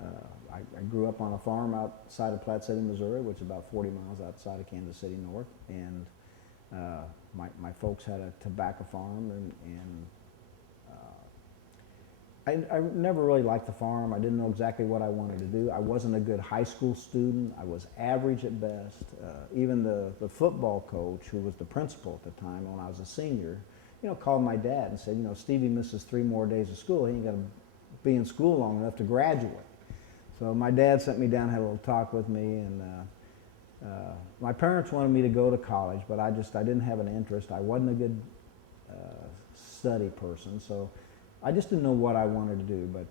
I grew up on a farm outside of Platte City, Missouri, which is about 40 miles outside of Kansas City North. And my folks had a tobacco farm, and I never really liked the farm. I didn't know exactly what I wanted to do. I wasn't a good high school student. I was average at best. Even the football coach, who was the principal at the time when I was a senior, called my dad and said, Stevie misses 3 more days of school. He ain't going to be in school long enough to graduate. So my dad sent me down, had a little talk with me, and my parents wanted me to go to college, but I didn't have an interest. I wasn't a good study person, so I just didn't know what I wanted to do. But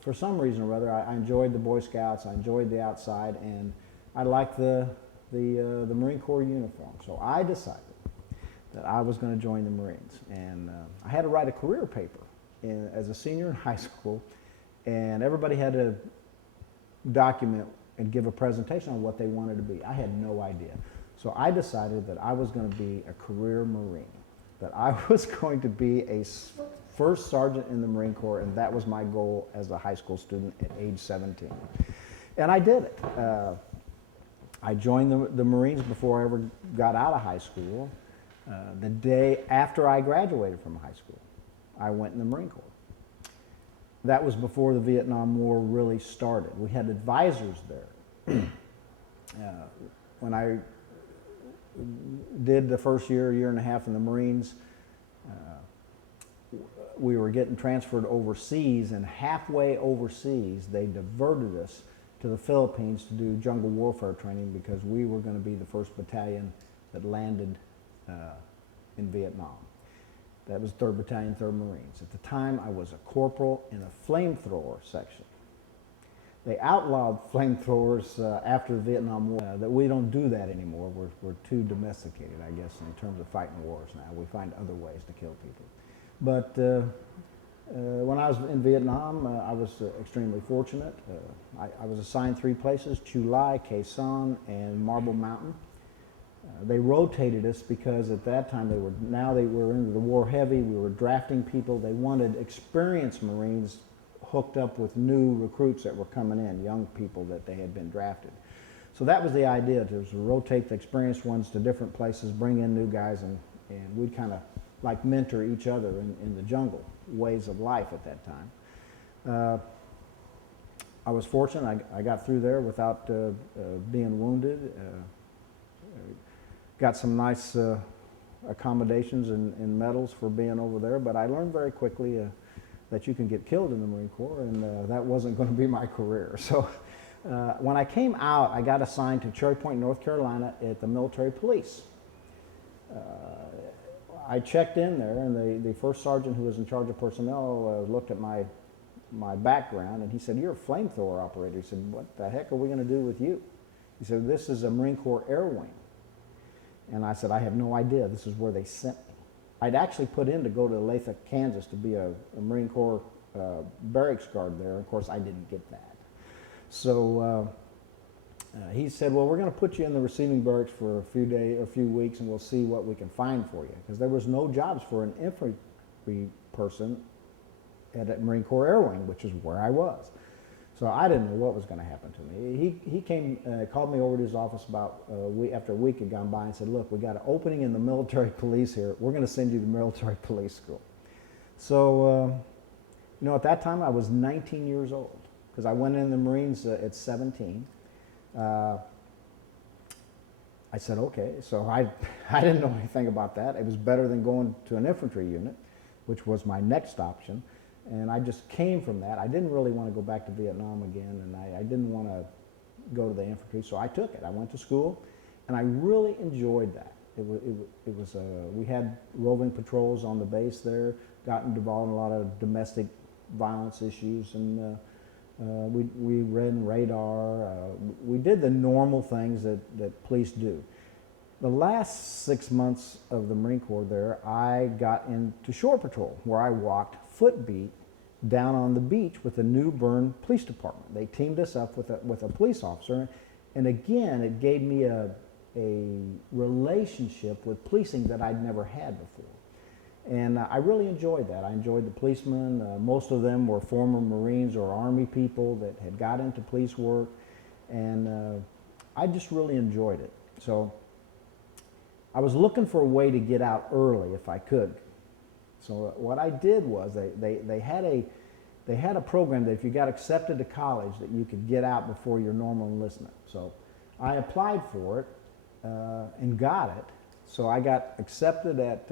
for some reason or other, I enjoyed the Boy Scouts, I enjoyed the outside, and I liked the Marine Corps uniform. So I decided that I was going to join the Marines, and I had to write a career paper as a senior in high school, and everybody had to document and give a presentation on what they wanted to be. I had no idea. So I decided that I was going to be a career Marine, that I was going to be a first sergeant in the Marine Corps, and that was my goal as a high school student at age 17. And I did it. I joined the Marines before I ever got out of high school. The day after I graduated from high school, I went in the Marine Corps. That was before the Vietnam War really started. We had advisors there. When I did the first year and a half in the Marines, we were getting transferred overseas, and halfway overseas, they diverted us to the Philippines to do jungle warfare training because we were going to be the first battalion that landed in Vietnam. That was 3rd Battalion, 3rd Marines. At the time, I was a corporal in a flamethrower section. They outlawed flamethrowers after the Vietnam War. That we don't do that anymore. We're too domesticated, I guess, in terms of fighting wars now. We find other ways to kill people. But when I was in Vietnam, I was extremely fortunate. I was assigned 3 places: Chu Lai, Khe Sanh, and Marble Mountain. They rotated us because at that time they were into the war heavy. We were drafting people. They wanted experienced Marines hooked up with new recruits that were coming in, young people that they had been drafted. So that was the idea, to rotate the experienced ones to different places, bring in new guys, and we'd kind of like mentor each other in the jungle ways of life at that time. I was fortunate. I got through there without being wounded. Got some nice accommodations and medals for being over there, but I learned very quickly that you can get killed in the Marine Corps, and that wasn't going to be my career. So when I came out, I got assigned to Cherry Point, North Carolina at the military police. I checked in there, and the first sergeant who was in charge of personnel looked at my background, and he said, "You're a flamethrower operator." He said, "What the heck are we going to do with you?" He said, "This is a Marine Corps Air Wing." And I said, "I have no idea. This is where they sent me." I'd actually put in to go to Olathe, Kansas to be a Marine Corps barracks guard there. Of course, I didn't get that. So he said, "Well, we're going to put you in the receiving barracks for a few weeks, and we'll see what we can find for you." Because there was no jobs for an infantry person at a Marine Corps Air Wing, which is where I was. So I didn't know what was going to happen to me. He came, called me over to his office about after a week had gone by, and said, "Look, we got an opening in the military police here. We're going to send you to military police school." So, at that time I was 19 years old, because I went in the Marines at 17. I said, okay. So I didn't know anything about that. It was better than going to an infantry unit, which was my next option. And I just came from that. I didn't really want to go back to Vietnam again, and I didn't want to go to the infantry, so I took it. I went to school, and I really enjoyed that. We had roving patrols on the base there, got involved in a lot of domestic violence issues, and we ran radar. We did the normal things that police do. The last 6 months of the Marine Corps there, I got into shore patrol, where I walked foot beat down on the beach with the New Bern Police Department. They teamed us up with a police officer, and again, it gave me a relationship with policing that I'd never had before. And I really enjoyed that. I enjoyed the policemen. Most of them were former Marines or Army people that had got into police work, and I just really enjoyed it. So I was looking for a way to get out early if I could. So what I did was they had a program that if you got accepted to college that you could get out before your normal enlistment. So I applied for it and got it. So I got accepted at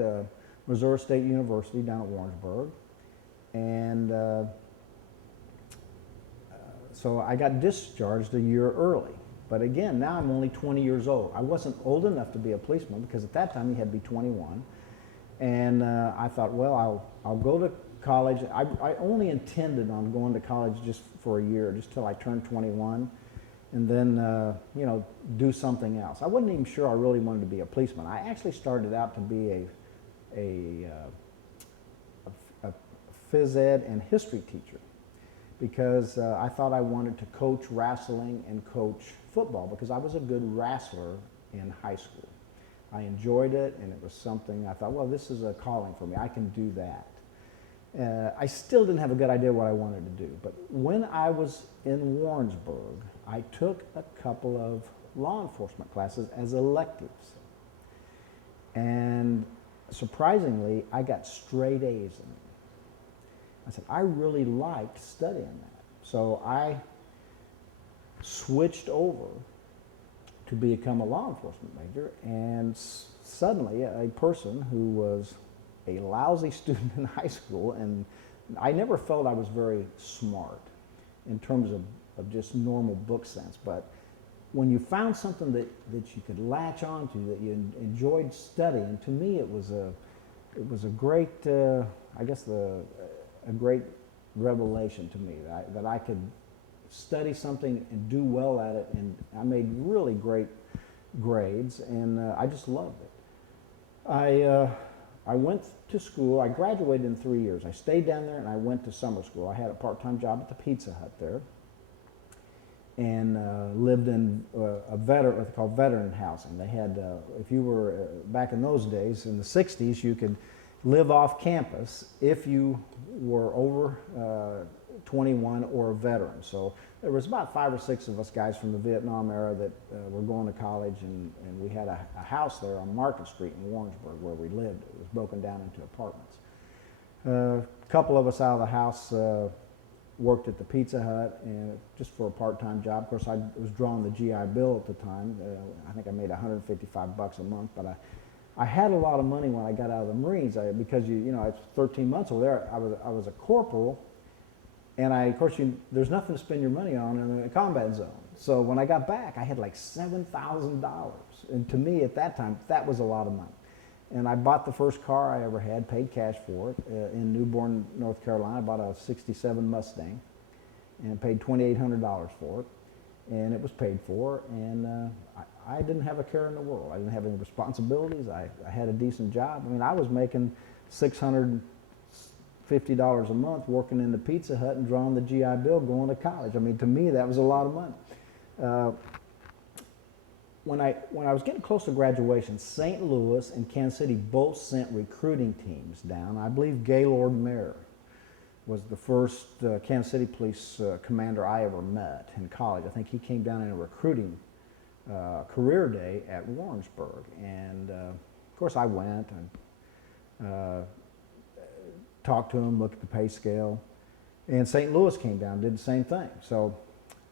Missouri State University down at Warrensburg, and so I got discharged a year early. But again, now I'm only 20 years old. I wasn't old enough to be a policeman because at that time you had to be 21. And I thought, well, I'll go to college. I only intended on going to college just for a year, just till I turned 21, and then you know, do something else. I wasn't even sure I really wanted to be a policeman. I actually started out to be a phys ed and history teacher because I thought I wanted to coach wrestling and coach football because I was a good wrestler in high school. I enjoyed it, and it was something I thought, well, this is a calling for me. I can do that. I still didn't have a good idea what I wanted to do, but when I was in Warrensburg, I took a couple of law enforcement classes as electives. And surprisingly, I got straight A's in it. I said, I really liked studying that. So I switched over to become a law enforcement major, and suddenly a person who was a lousy student in high school, and I never felt I was very smart in terms of just normal book sense, but when you found something that you could latch onto, that you enjoyed studying, to me it was a great, I guess a great revelation to me that I could study something and do well at it, and I made really great grades, and I just loved it. I went to school. I graduated in 3 years. I stayed down there and I went to summer school. I had a part-time job at the Pizza Hut there, and lived in what they call veteran housing. They had, if you were back in those days in the 60s, you could live off campus if you were over 21 or a veteran. So there was about 5 or 6 of us guys from the Vietnam era that were going to college, and we had a house there on Market Street in Warrensburg where we lived. It was broken down into apartments. A couple of us out of the house worked at the Pizza Hut, and just for a part-time job. Of course, I was drawing the GI Bill at the time. I think I made $155 a month, but I had a lot of money when I got out of the Marines because you know, it's 13 months over there. I was a corporal, and of course, there's nothing to spend your money on in a combat zone. So when I got back, I had like $7,000, and to me at that time, that was a lot of money. And I bought the first car I ever had, paid cash for it, in Newborn, North Carolina. I bought a '67 Mustang and paid $2,800 for it, and it was paid for, and I didn't have a care in the world. I didn't have any responsibilities. I had a decent job. I mean, I was making $650 a month working in the Pizza Hut and drawing the GI Bill going to college. I mean, to me, that was a lot of money. When I was getting close to graduation, St. Louis and Kansas City both sent recruiting teams down. I believe Gaylord Mayer was the first Kansas City police commander I ever met in college. I think he came down in a recruiting career day at Warrensburg, and of course I went and talked to him, looked at the pay scale, and St. Louis came down and did the same thing. So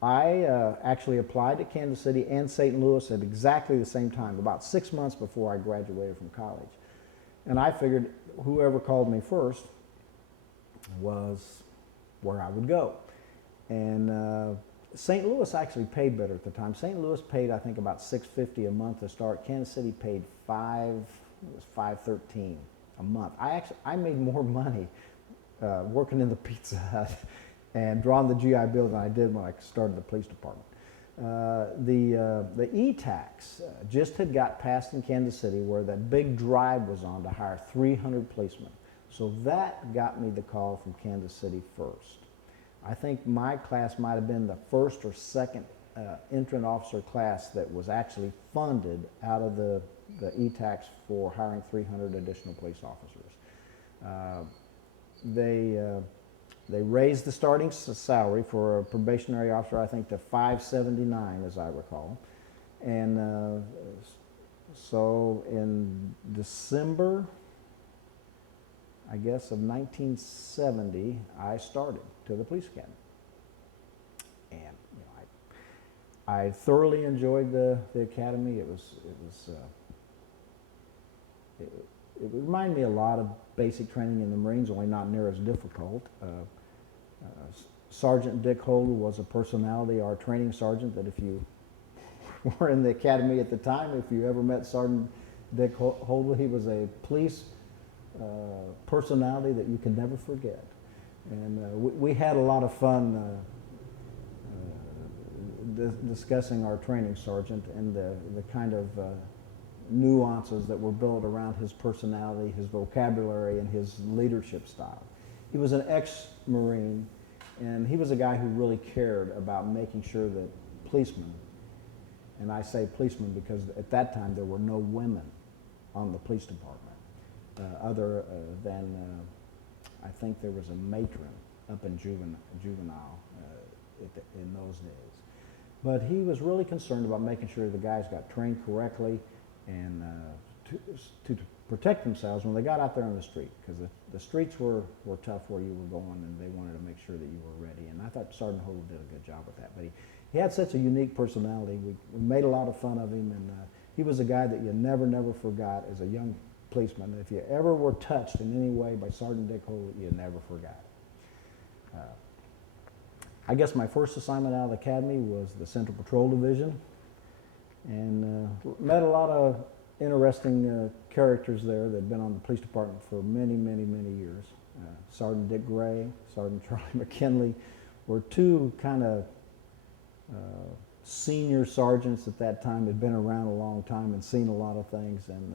I actually applied to Kansas City and St. Louis at exactly the same time, about 6 months before I graduated from college. And I figured whoever called me first was where I would go. And St. Louis actually paid better at the time. St. Louis paid, I think, about $650 a month to start. Kansas City paid $513 a month. I made more money working in the Pizza Hut and drawing the GI Bill than I did when I started the police department. The E-tax just had got passed in Kansas City, where that big drive was on to hire 300 policemen. So that got me the call from Kansas City first. I think my class might have been the first or second entrant officer class that was actually funded out of the E-tax for hiring 300 additional police officers. Uh, they raised the starting salary for a probationary officer, I think, to $579, as I recall. And so in December, I guess, of 1970, I started to the police academy. And I thoroughly enjoyed the academy. It reminded me a lot of basic training in the Marines, only not near as difficult. Sergeant Dick Holder was a personality, our training sergeant, that if you were in the academy at the time, if you ever met Sergeant Dick Holder, he was a police personality that you could never forget. And we had a lot of fun discussing our training sergeant and the kind of nuances that were built around his personality, his vocabulary, and his leadership style. He was an ex-Marine, and he was a guy who really cared about making sure that policemen, and I say policemen because at that time there were no women on the police department, other than I think there was a matron up in juvenile in those days. But he was really concerned about making sure the guys got trained correctly and to protect themselves when they got out there on the street, because the streets were tough where you were going, and they wanted to make sure that you were ready. And I thought Sergeant Holder did a good job with that. But he had such a unique personality. We made a lot of fun of him, and he was a guy that you never forgot as a young policeman. If you ever were touched in any way by Sergeant Dick Holder, you never forgot. I guess my first assignment out of the academy was the Central Patrol Division, and met a lot of interesting characters there that had been on the police department for many years. Sergeant Dick Gray, Sergeant Charlie McKinley were two kind of senior sergeants at that time. They'd been around a long time and seen a lot of things, and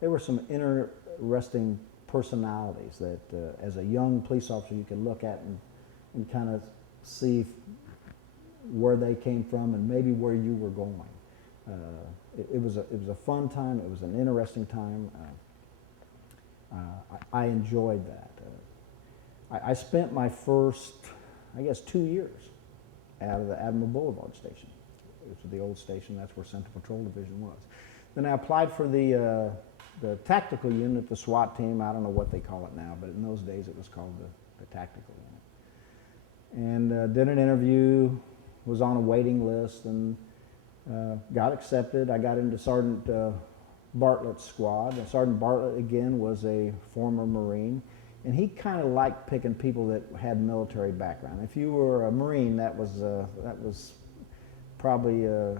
there were some interesting personalities that as a young police officer you could look at and kind of see where they came from and maybe where you were going. It was a fun time. It was an interesting time. I enjoyed that. I spent my first, I guess, 2 years out of the Admiral Boulevard station. It was the old station. That's where Central Patrol Division was. Then I applied for the tactical unit, the SWAT team. I don't know what they call it now, but in those days it was called the tactical unit. And did an interview, was on a waiting list, and got accepted. I got into Sergeant Bartlett's squad. And Sergeant Bartlett, again, was a former Marine, and he kind of liked picking people that had military background. If you were a Marine, that was probably the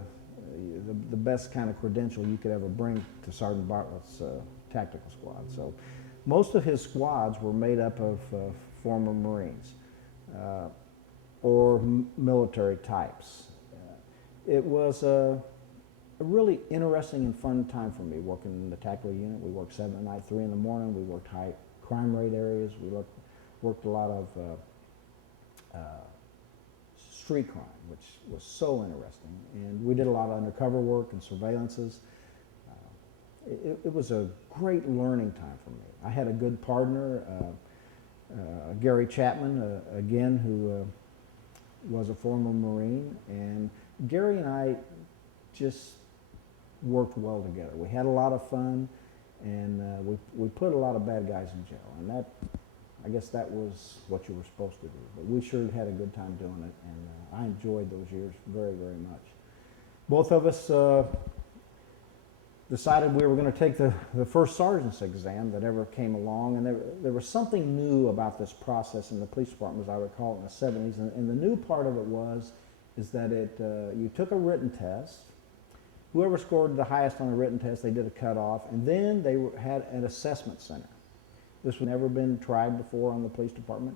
best kind of credential you could ever bring to Sergeant Bartlett's tactical squad. So most of his squads were made up of former Marines. Or military types. It was a really interesting and fun time for me working in the tactical unit. We worked 7 at night, 3 in the morning. We worked high crime rate areas. We worked a lot of street crime, which was so interesting. And we did a lot of undercover work and surveillances. It was a great learning time for me. I had a good partner, Gary Chapman, again, who was a former Marine, and Gary and I just worked well together. We had a lot of fun, and we put a lot of bad guys in jail, and I guess that was what you were supposed to do. But we sure had a good time doing it, and I enjoyed those years very much. Both of us decided we were going to take the first sergeant's exam that ever came along, and there was something new about this process in the police department, as I recall, in the 70s, and the new part of it is that you took a written test. Whoever scored the highest on a written test, they did a cutoff, and then they had an assessment center. This had never been tried before on the police department.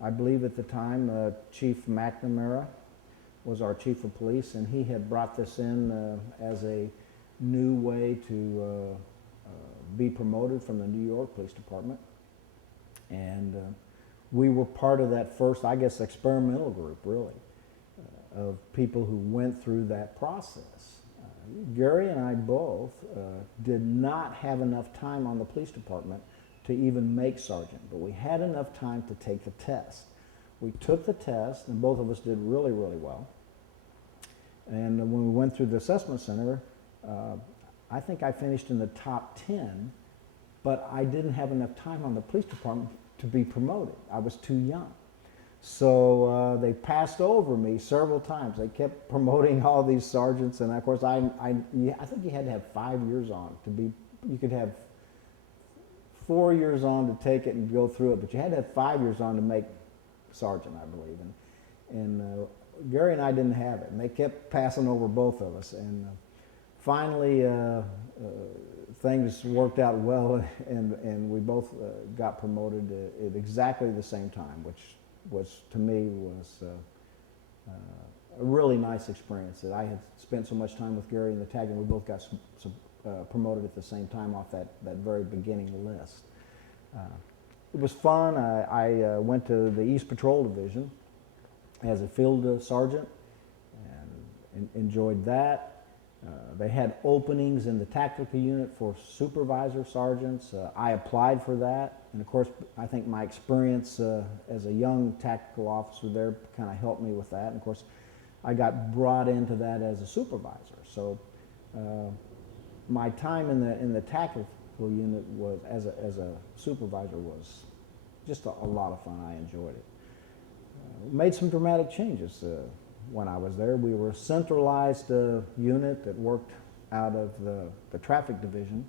I believe at the time Chief McNamara was our chief of police, and he had brought this in as a new way to be promoted from the New York Police Department. And we were part of that first, I guess, experimental group, really, of people who went through that process. Gary and I both did not have enough time on the police department to even make sergeant, but we had enough time to take the test. We took the test, and both of us did really, really well. And when we went through the assessment center, I think I finished in the top 10, but I didn't have enough time on the police department to be promoted. I was too young. So they passed over me several times. They kept promoting all these sergeants, and of course I think you had to have 5 years on to be, you could have 4 years on to take it and go through it, but you had to have 5 years on to make sergeant, I believe. And Gary and I didn't have it, and they kept passing over both of us. And finally, things worked out well, and we both got promoted at exactly the same time, which was, to me, was a really nice experience. That I had spent so much time with Gary in the tag, and we both got promoted at the same time off that very beginning list. It was fun. I went to the East Patrol Division as a field sergeant and enjoyed that. They had openings in the tactical unit for supervisor sergeants. I applied for that, and of course I think my experience as a young tactical officer there kind of helped me with that. And of course I got brought into that as a supervisor. So my time in the tactical unit was as a supervisor was just a lot of fun. I enjoyed it. Made some dramatic changes when I was there. We were a centralized unit that worked out of the traffic division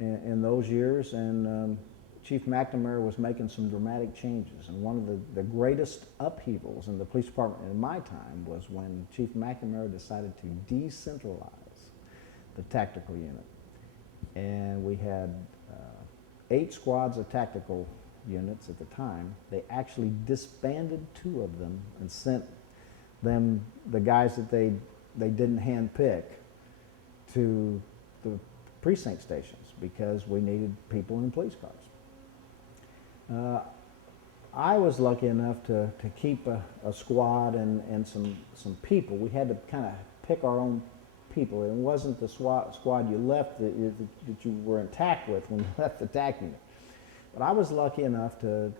in those years, and Chief McNamara was making some dramatic changes. And one of the greatest upheavals in the police department in my time was when Chief McNamara decided to decentralize the tactical unit. And we had 8 squads of tactical units at the time. They actually disbanded 2 of them and sent them, the guys that they didn't handpick, to the precinct stations because we needed people in police cars. I was lucky enough to keep a squad and some people. We had to kind of pick our own people. It wasn't the squad you left that you were intact with when you left the TAC unit. But I was lucky enough to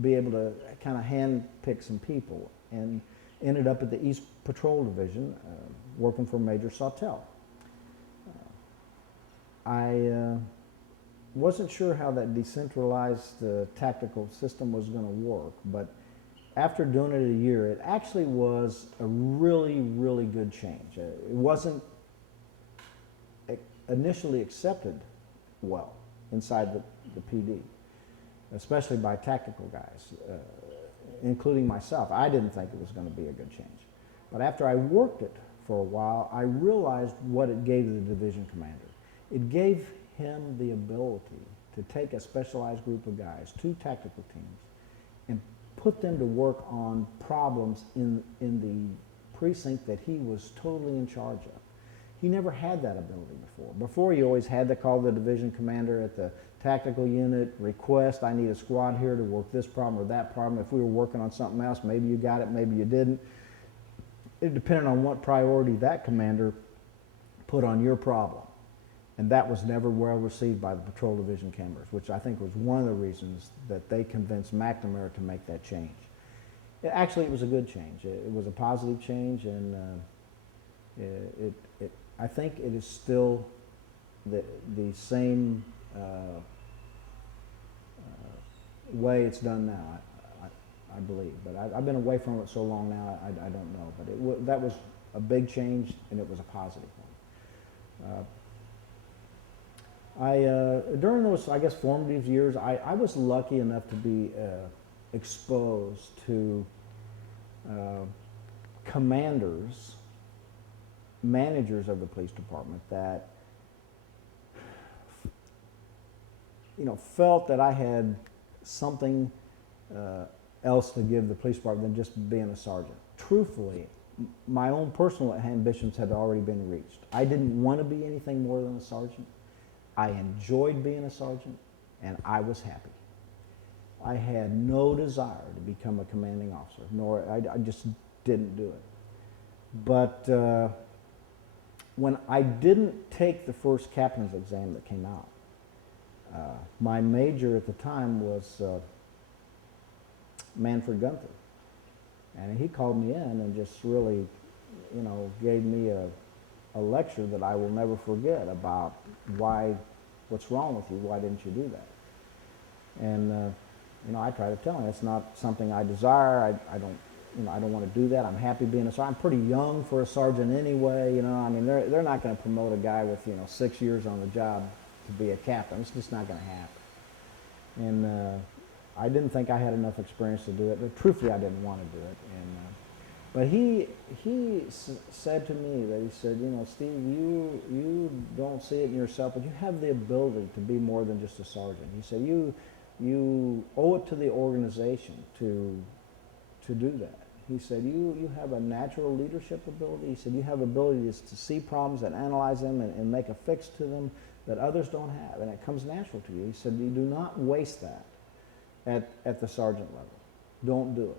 be able to kind of hand pick some people, and ended up at the East Patrol Division working for Major Sawtelle. I wasn't sure how that decentralized tactical system was going to work, but after doing it a year, it actually was a really, really good change. It wasn't initially accepted well inside the PD, especially by tactical guys, including myself. I didn't think it was going to be a good change. But after I worked it for a while, I realized what it gave the division commander. It gave him the ability to take a specialized group of guys, 2 tactical teams, and put them to work on problems in the precinct that he was totally in charge of. He never had that ability before. Before, you always had to call the division commander at the tactical unit, request, I need a squad here to work this problem or that problem. If we were working on something else, maybe you got it, maybe you didn't. It depended on what priority that commander put on your problem. And that was never well received by the patrol division commanders, which I think was one of the reasons that they convinced McNamara to make that change. It was a good change. It was a positive change, and I think it is still the same way it's done now, I believe. But I've been away from it so long now, I don't know. But that was a big change, and it was a positive one. During those, I guess, formative years, I was lucky enough to be exposed to commanders, managers of the police department that, felt that I had something else to give the police department than just being a sergeant. Truthfully, my own personal ambitions had already been reached. I didn't want to be anything more than a sergeant. I enjoyed being a sergeant, and I was happy. I had no desire to become a commanding officer, nor I just didn't do it. But when I didn't take the first captain's exam that came out, My major at the time was Manfred Gunther. And he called me in and just really, you know, gave me a lecture that I will never forget about what's wrong with you, why didn't you do that? And, you know, I try to tell him it's not something I desire, I don't want to do that, I'm happy being a sergeant. I'm pretty young for a sergeant anyway, you know, I mean, they're not going to promote a guy with, 6 years on the job to be a captain. It's just not going to happen. And I didn't think I had enough experience to do it, but truthfully I didn't want to do it. And but he said to me that he said, Steve, you don't see it in yourself, but you have the ability to be more than just a sergeant. He said, you owe it to the organization to do that. He said, you have a natural leadership ability. He said, you have abilities to see problems and analyze them and make a fix to them that others don't have, and it comes natural to you. He said, you do not waste that at the sergeant level. Don't do it.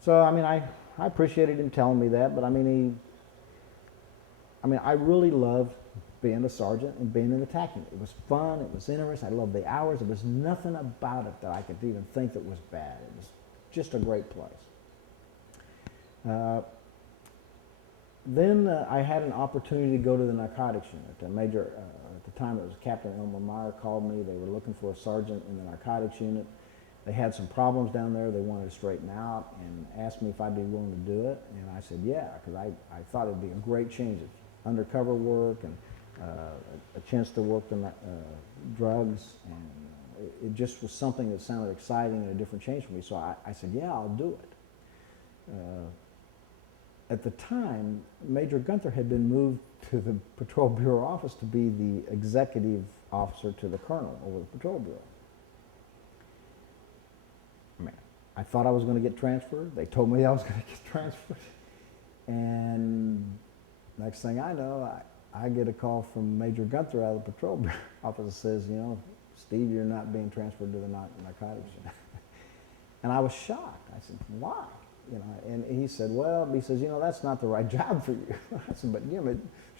So, I mean, I appreciated him telling me that, but I really loved being a sergeant and being in the TAC unit. It was fun, it was interesting, I loved the hours. There was nothing about it that I could even think that was bad. It was just a great place. Then I had an opportunity to go to the narcotics unit. At the time it was Captain Elmer Meyer called me. They were looking for a sergeant in the narcotics unit. They had some problems down there they wanted to straighten out and asked me if I'd be willing to do it. And I said, yeah, because I thought it'd be a great change of undercover work and a chance to work on drugs. And it just was something that sounded exciting and a different change for me. So I said, yeah, I'll do it. At the time, Major Gunther had been moved to the Patrol Bureau office to be the executive officer to the colonel over the Patrol Bureau. I thought I was going to get transferred. They told me I was going to get transferred. And next thing I know, I get a call from Major Gunther out of the Patrol Bureau office that says, Steve, you're not being transferred to the narcotics unit. And I was shocked. I said, why? And he said, that's not the right job for you. I said, but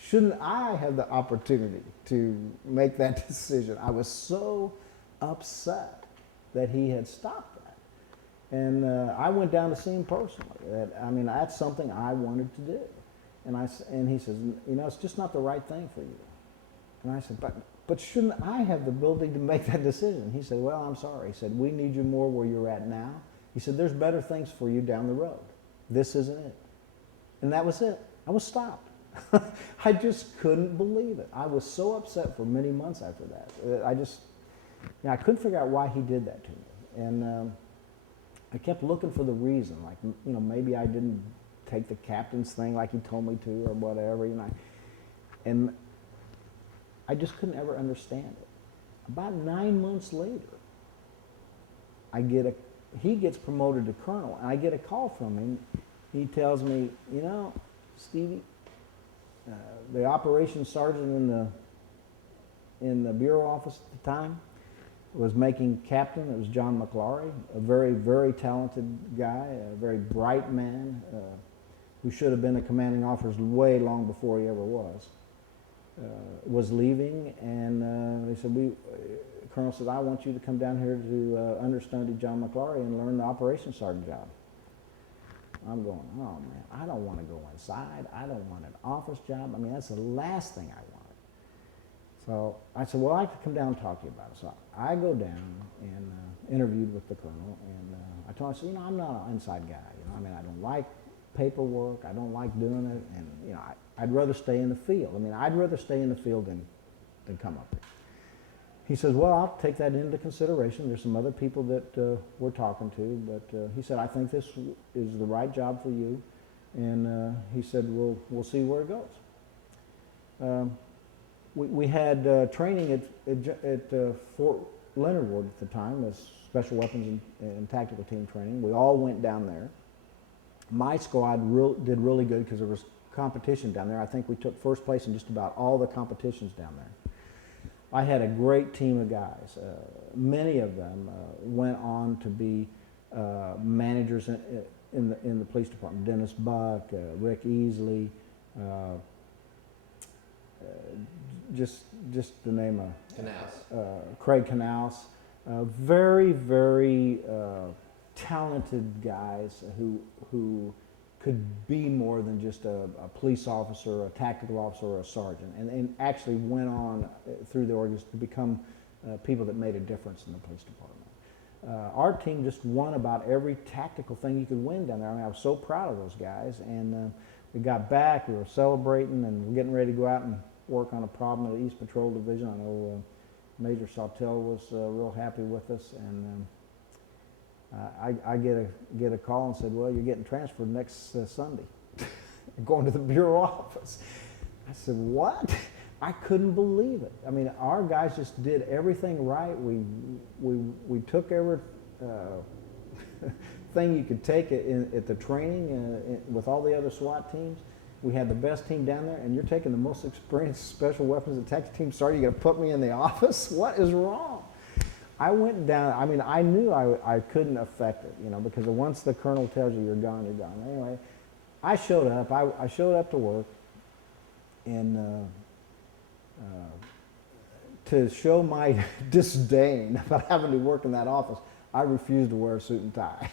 shouldn't I have the opportunity to make that decision? I was so upset that he had stopped that. And I went down to see him personally. That's something I wanted to do. And he says, it's just not the right thing for you. And I said, but shouldn't I have the ability to make that decision? He said, well, I'm sorry. He said, we need you more where you're at now. He said, there's better things for you down the road. This isn't it. And that was it. I was stopped. I just couldn't believe it. I was so upset for many months after that. I couldn't figure out why he did that to me. And I kept looking for the reason, like, maybe I didn't take the captain's thing like he told me to or whatever, and I just couldn't ever understand it. About 9 months later, he gets promoted to colonel, and I get a call from him. He tells me, Stevie, the operations sergeant in the bureau office at the time was making captain. It was John McLaury, a very, very talented guy, a very bright man who should have been a commanding officer way long before he ever was leaving. And they said, Colonel said, I want you to come down here to understudy John McLaury and learn the operations sergeant job. I'm going, oh man, I don't want to go inside. I don't want an office job. That's the last thing I wanted. So I said, well, I'd like to come down and talk to you about it. So I go down and interviewed with the colonel, and I told him, I said, I'm not an inside guy. I don't like paperwork. I don't like doing it, and I'd rather stay in the field. I'd rather stay in the field than come up here. He says, well, I'll take that into consideration. There's some other people that we're talking to, but he said, I think this is the right job for you, and he said, we'll see where it goes. We had training at Fort Leonard Wood at the time as special weapons and tactical team training. We all went down there. My squad did really good because there was competition down there. I think we took first place in just about all the competitions down there. I had a great team of guys. Many of them went on to be managers in the police department. Dennis Buck, Rick Easley, just the name of Canals. Craig Canals, very, very talented guys who could be more than just a police officer, a tactical officer, or a sergeant, and actually went on through the organization to become people that made a difference in the police department. Our team just won about every tactical thing you could win down there. I mean, I was so proud of those guys, and we got back, we were celebrating, and we're getting ready to go out and work on a problem at the East Patrol Division. I know Major Sawtell was real happy with us, and I get a call and said, well, you're getting transferred next Sunday. Going to the Bureau office. I said, what? I couldn't believe it. I mean, our guys just did everything right. We took every thing you could take at the training with all the other SWAT teams. We had the best team down there, and you're taking the most experienced special weapons and tactics team sergeant. You're going to put me in the office? What is wrong? I went down. I mean, I knew I couldn't affect it, you know, because once the colonel tells you you're gone, you're gone. Anyway, I showed up. I showed up to work, and to show my disdain about having to work in that office, I refused to wear a suit and tie.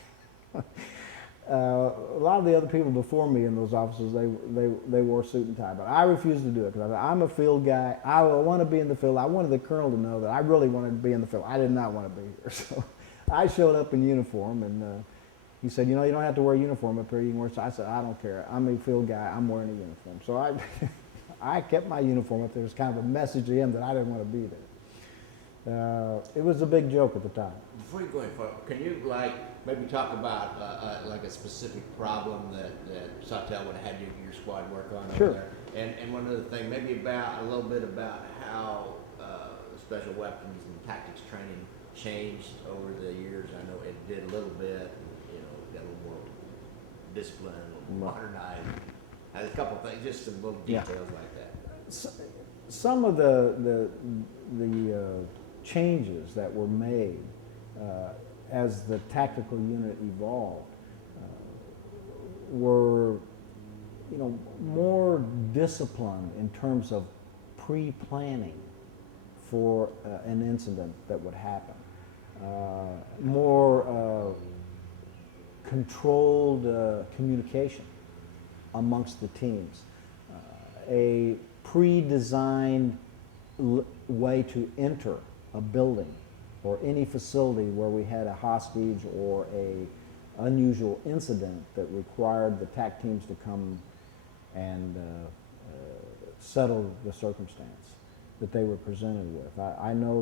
A lot of the other people before me in those offices, they wore suit and tie, but I refused to do it because I'm a field guy. I want to be in the field. I wanted the colonel to know that I really wanted to be in the field. I did not want to be here, so I showed up in uniform, and he said, you know, you don't have to wear a uniform up here. You can wear. So I said, I don't care. I'm a field guy. I'm wearing a uniform. So I kept my uniform up there. It was kind of a message to him that I didn't want to be there. It was a big joke at the time. Before you go any further, can you maybe talk about like a specific problem that Sawtell would have had your squad work on Sure. over there? And one other thing, maybe a little bit about how special weapons and tactics training changed over the years. I know it did a little bit, you know, got a little more discipline, a little modernized. Had a couple things, just some little details like that. Some of the changes that were made as the tactical unit evolved were, you know, more disciplined in terms of pre-planning for an incident that would happen. More controlled communication amongst the teams. A pre-designed way to enter a building or any facility where we had a hostage or a unusual incident that required the TAC teams to come and settle the circumstance that they were presented with. I know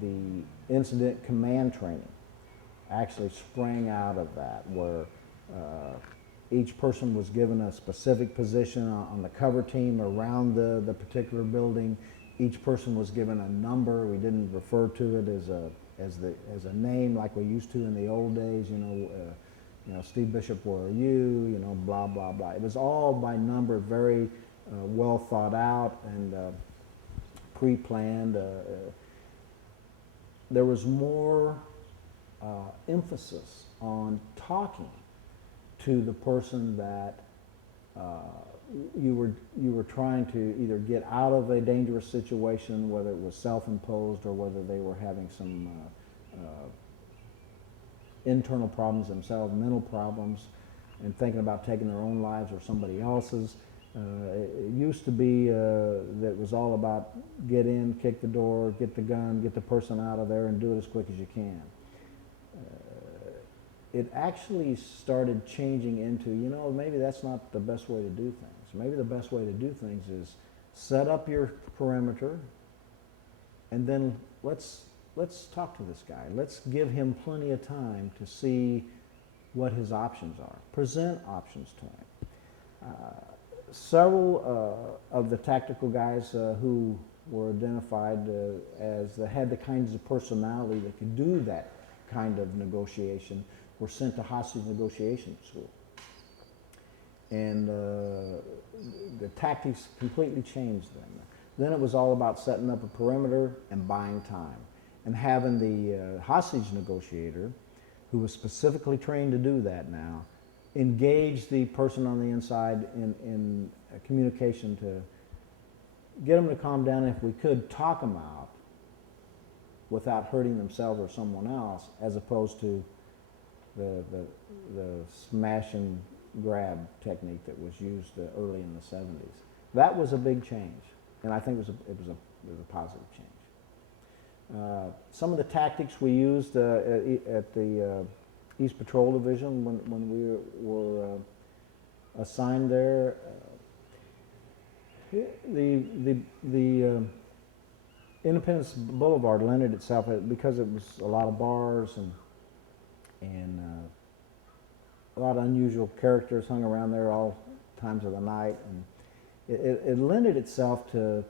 the incident command training actually sprang out of that, where each person was given a specific position on the cover team around the particular building. Each person was given a number. We didn't refer to it as a name like we used to in the old days. You know, Steve Bishop, where are you? You know, blah blah blah. It was all by number, very well thought out and pre-planned. There was more emphasis on talking to the person that you were trying to either get out of a dangerous situation, whether it was self-imposed or whether they were having some internal problems themselves, mental problems, and thinking about taking their own lives or somebody else's. It used to be that it was all about get in, kick the door, get the gun, get the person out of there, and do it as quick as you can. It actually started changing into, you know, maybe that's not the best way to do things. Maybe the best way to do things is set up your perimeter, and then let's talk to this guy. Let's give him plenty of time to see what his options are. Present options to him. Several of the tactical guys who were identified as had the kinds of personality that could do that kind of negotiation were sent to hostage negotiation school. And the tactics completely changed then. Then it was all about setting up a perimeter and buying time. And having the hostage negotiator, who was specifically trained to do that now, engage the person on the inside in communication get them to calm down, if we could, talk them out without hurting themselves or someone else, as opposed to the smash and grab technique that was used early in the 70s. That was a big change, and I think it was a positive change. Some of the tactics we used at the East Patrol Division when we were assigned there, the Independence Boulevard lended itself, because it was a lot of bars and a lot of unusual characters hung around there all times of the night, and it lended itself to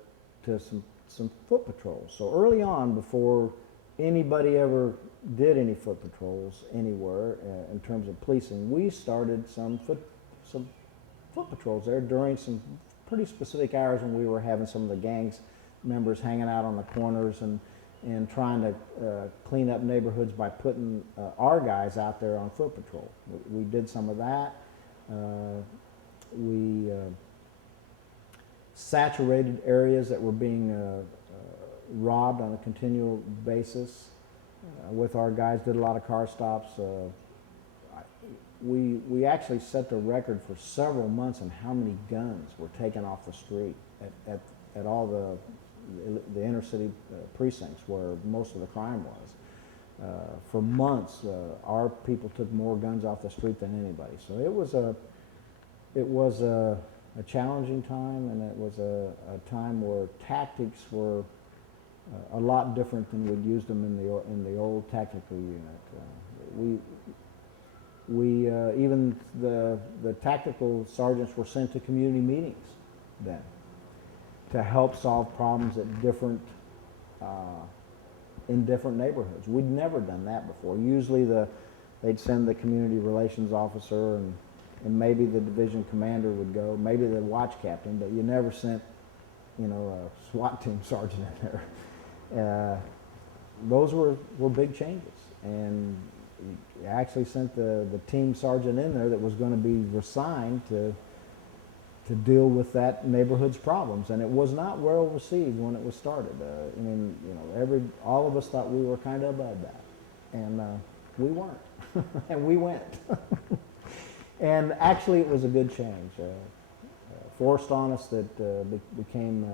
some foot patrols. So early on, before anybody ever did any foot patrols anywhere in terms of policing, we started some foot patrols there during some pretty specific hours when we were having some of the gangs members hanging out on the corners and trying to clean up neighborhoods by putting our guys out there on foot patrol. We did some of that. We saturated areas that were being robbed on a continual basis with our guys, did a lot of car stops. We actually set the record for several months on how many guns were taken off the street at all the inner city precincts where most of the crime was. For months, our people took more guns off the street than anybody. So it was a challenging time, and it was a time where tactics were a lot different than we'd used them in the old tactical unit. Even the tactical sergeants were sent to community meetings then to help solve problems at in different neighborhoods. We'd never done that before. Usually they'd send the community relations officer and maybe the division commander would go, maybe the watch captain, but you never sent, a SWAT team sergeant in there. Those were big changes, and you actually sent the team sergeant in there that was going to be assigned to deal with that neighborhood's problems, and it was not well received when it was started. All of us thought we were kind of above that, and we weren't, and we went. And actually, it was a good change, forced on us that became.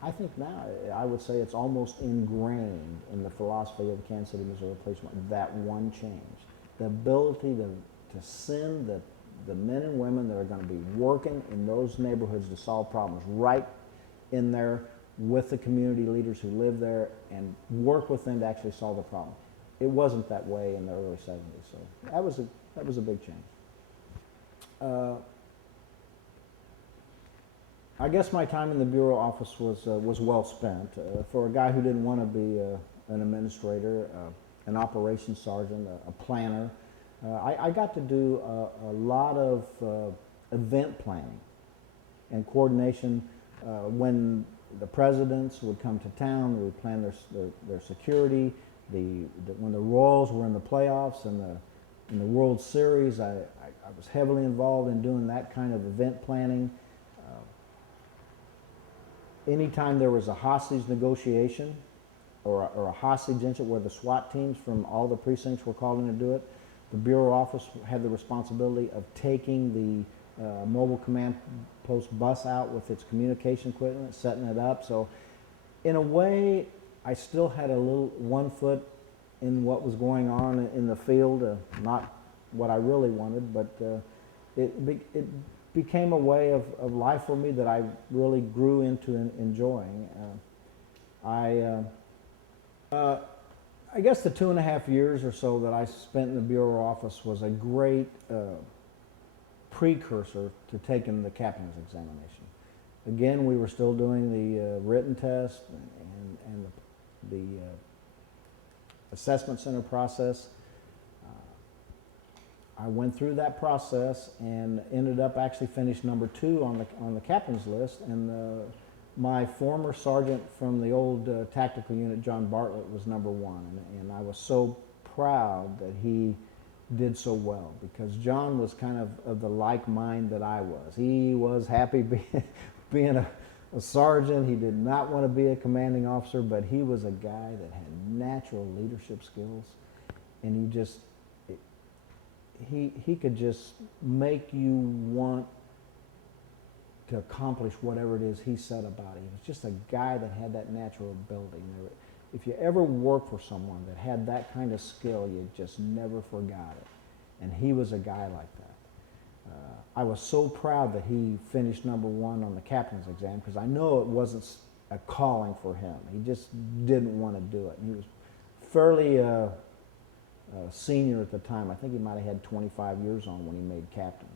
I think now, I would say it's almost ingrained in the philosophy of the Kansas City, Missouri Police Department, that one change. The ability to send the men and women that are going to be working in those neighborhoods to solve problems right in there with the community leaders who live there and work with them to actually solve the problem. It wasn't that way in the early 70s, so that was a big change. I guess my time in the bureau office was well spent. For a guy who didn't want to be an administrator, an operations sergeant, a planner, I got to do a lot of event planning and coordination. When the presidents would come to town, we would plan their security. When the Royals were in the playoffs and in the World Series, I was heavily involved in doing that kind of event planning. Anytime there was a hostage negotiation or a hostage incident where the SWAT teams from all the precincts were called in to do it, the bureau office had the responsibility of taking the mobile command post bus out with its communication equipment, setting it up. So in a way, I still had a little one foot in what was going on in the field, not what I really wanted, but it became a way of life for me that I really grew into enjoying. I guess the 2.5 years or so that I spent in the bureau office was a great precursor to taking the captain's examination. Again, we were still doing the written test and the assessment center process. I went through that process and ended up actually finished number 2 on the captain's list, and my former sergeant from the old tactical unit, John Bartlett, was number 1, and I was so proud that he did so well, because John was kind of the like mind that I was. He was happy being a sergeant. He did not want to be a commanding officer, but he was a guy that had natural leadership skills, and he could just make you want to accomplish whatever it is he said about it. He was just a guy that had that natural ability. If you ever worked for someone that had that kind of skill, you just never forgot it. And he was a guy like that. I was so proud that he finished #1 on the captain's exam, because I know it wasn't a calling for him. He just didn't want to do it. And he was fairly senior at the time. I think he might have had 25 years on when he made captain.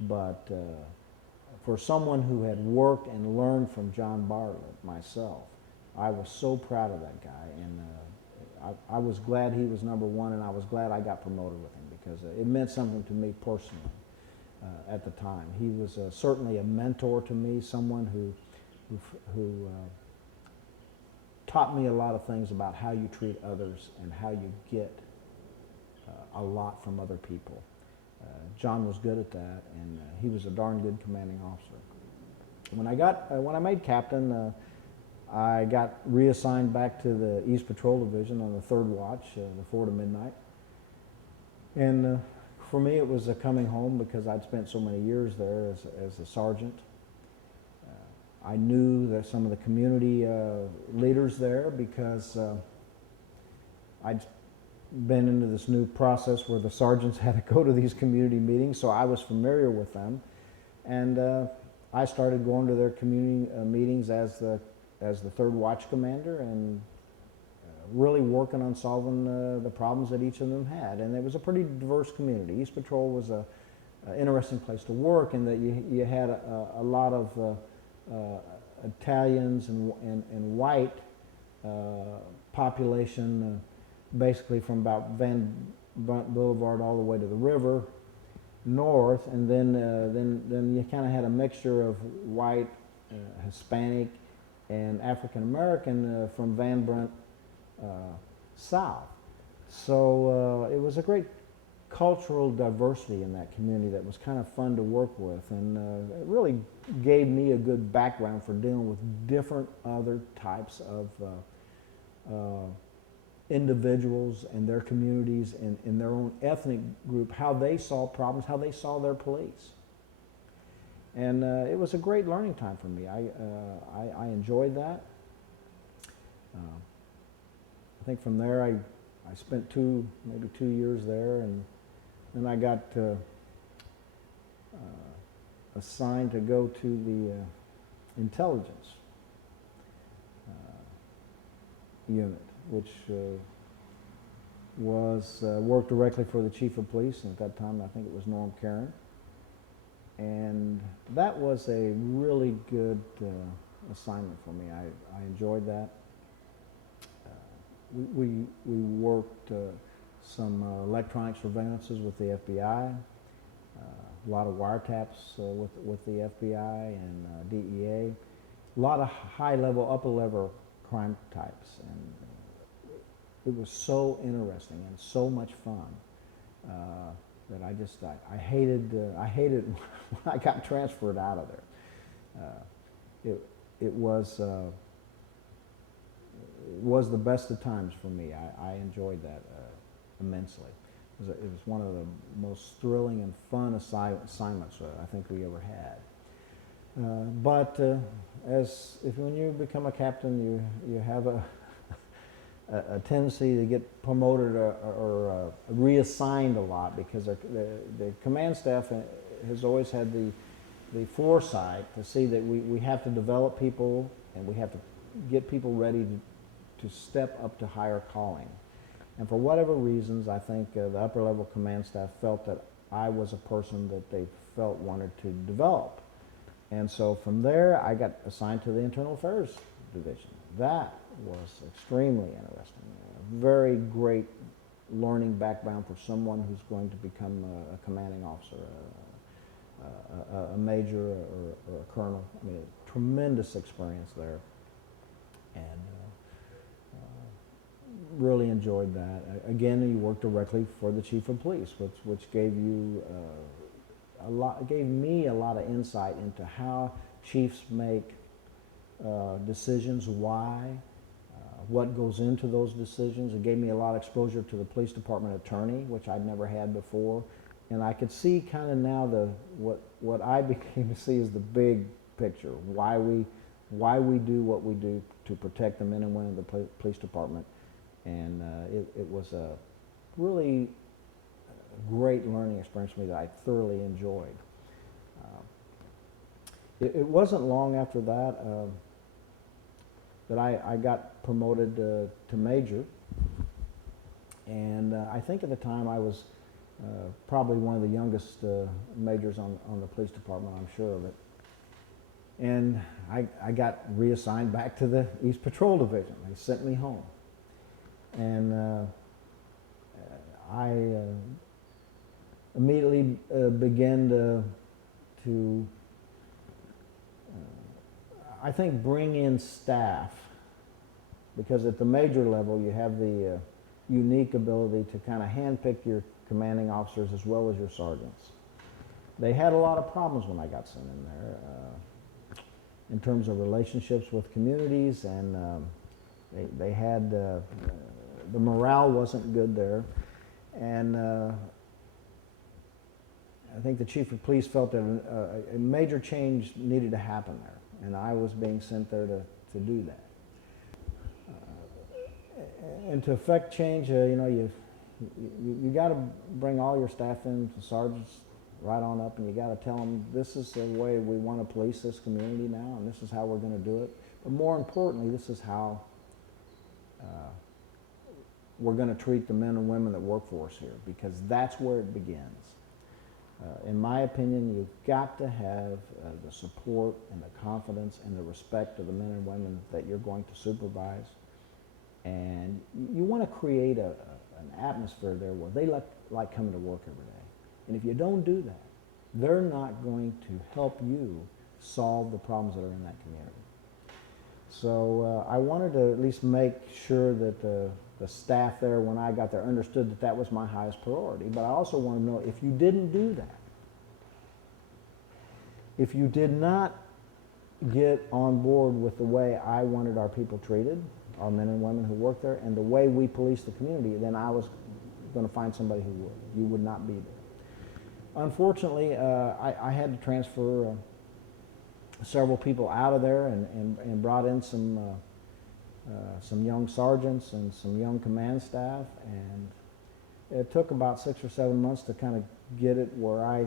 But for someone who had worked and learned from John Bartlett, myself, I was so proud of that guy, and I was glad he was #1, and I was glad I got promoted with him, because it meant something to me personally at the time. He was certainly a mentor to me, someone who taught me a lot of things about how you treat others and how you get a lot from other people. John was good at that, and he was a darn good commanding officer. When I made captain, I got reassigned back to the East Patrol Division on the 3rd Watch, the 4 to midnight. And for me, it was a coming home, because I'd spent so many years there as a sergeant. I knew that some of the community leaders there, because I'd been into this new process where the sergeants had to go to these community meetings, so I was familiar with them. And I started going to their community meetings as the 3rd Watch commander, and really working on solving the problems that each of them had. And it was a pretty diverse community. East Patrol was an interesting place to work, in that you had a lot of Italians and white population, basically from about Van Brunt Boulevard all the way to the river north, and then you kind of had a mixture of white, Hispanic, and African American from Van Brunt south. So it was a great cultural diversity in that community that was kind of fun to work with, and it really gave me a good background for dealing with different other types of individuals and their communities and in their own ethnic group, how they saw problems, how they saw their police. And it was a great learning time for me. I enjoyed that. I think from there I spent maybe two years there, and then I got assigned to go to the intelligence unit, which worked directly for the chief of police, and at that time I think it was Norm Caron. And that was a really good assignment for me. I enjoyed that. We worked some electronic surveillances with the FBI, a lot of wiretaps with the FBI and DEA, a lot of high-level, upper-level crime types, and it was so interesting and so much fun that I hated when I got transferred out of there. It was the best of times for me. I enjoyed that immensely. It was one of the most thrilling and fun assignments I think we ever had. But when you become a captain, you have a tendency to get promoted or reassigned a lot, because the command staff has always had the foresight to see that we have to develop people, and we have to get people ready to step up to higher calling. And for whatever reasons, I think the upper level command staff felt that I was a person that they felt wanted to develop. And so from there, I got assigned to the Internal Affairs Division. That was extremely interesting. A very great learning background for someone who's going to become a commanding officer, a major or a colonel. I mean, a tremendous experience there. And really enjoyed that. Again, you work directly for the chief of police, which gave you gave me a lot of insight into how chiefs make decisions, why, what goes into those decisions. It gave me a lot of exposure to the police department attorney, which I'd never had before. And I could see kind of now what I became to see as the big picture, why we do what we do to protect the men and women of the police department. And it was a really great learning experience for me that I thoroughly enjoyed. It wasn't long after that that I got promoted to major, and I think at the time I was probably one of the youngest majors on the police department, I'm sure of it. And I got reassigned back to the East Patrol Division. They sent me home. And I immediately began to I think, bring in staff, because at the major level you have the unique ability to kind of handpick your commanding officers as well as your sergeants. They had a lot of problems when I got sent in there in terms of relationships with communities, and they had the morale wasn't good there, and I think the chief of police felt that a major change needed to happen there, and I was being sent there to do that. And to effect change, you know, you got to bring all your staff in, the sergeants right on up, and you got to tell them this is the way we want to police this community now, and this is how we're going to do it. But more importantly, this is how we're going to treat the men and women that work for us here, because that's where it begins. In my opinion, you've got to have the support and the confidence and the respect of the men and women that you're going to supervise. And you want to create an atmosphere there where they like coming to work every day. And if you don't do that, they're not going to help you solve the problems that are in that community. So I wanted to at least make sure that the staff there, when I got there, understood that that was my highest priority. But I also want to know, if you didn't do that, if you did not get on board with the way I wanted our people treated, our men and women who work there, and the way we police the community, then I was going to find somebody who would. You would not be there. Unfortunately, I had to transfer several people out of there and brought in some young sergeants and some young command staff, and it took about 6 or 7 months to kind of get it where I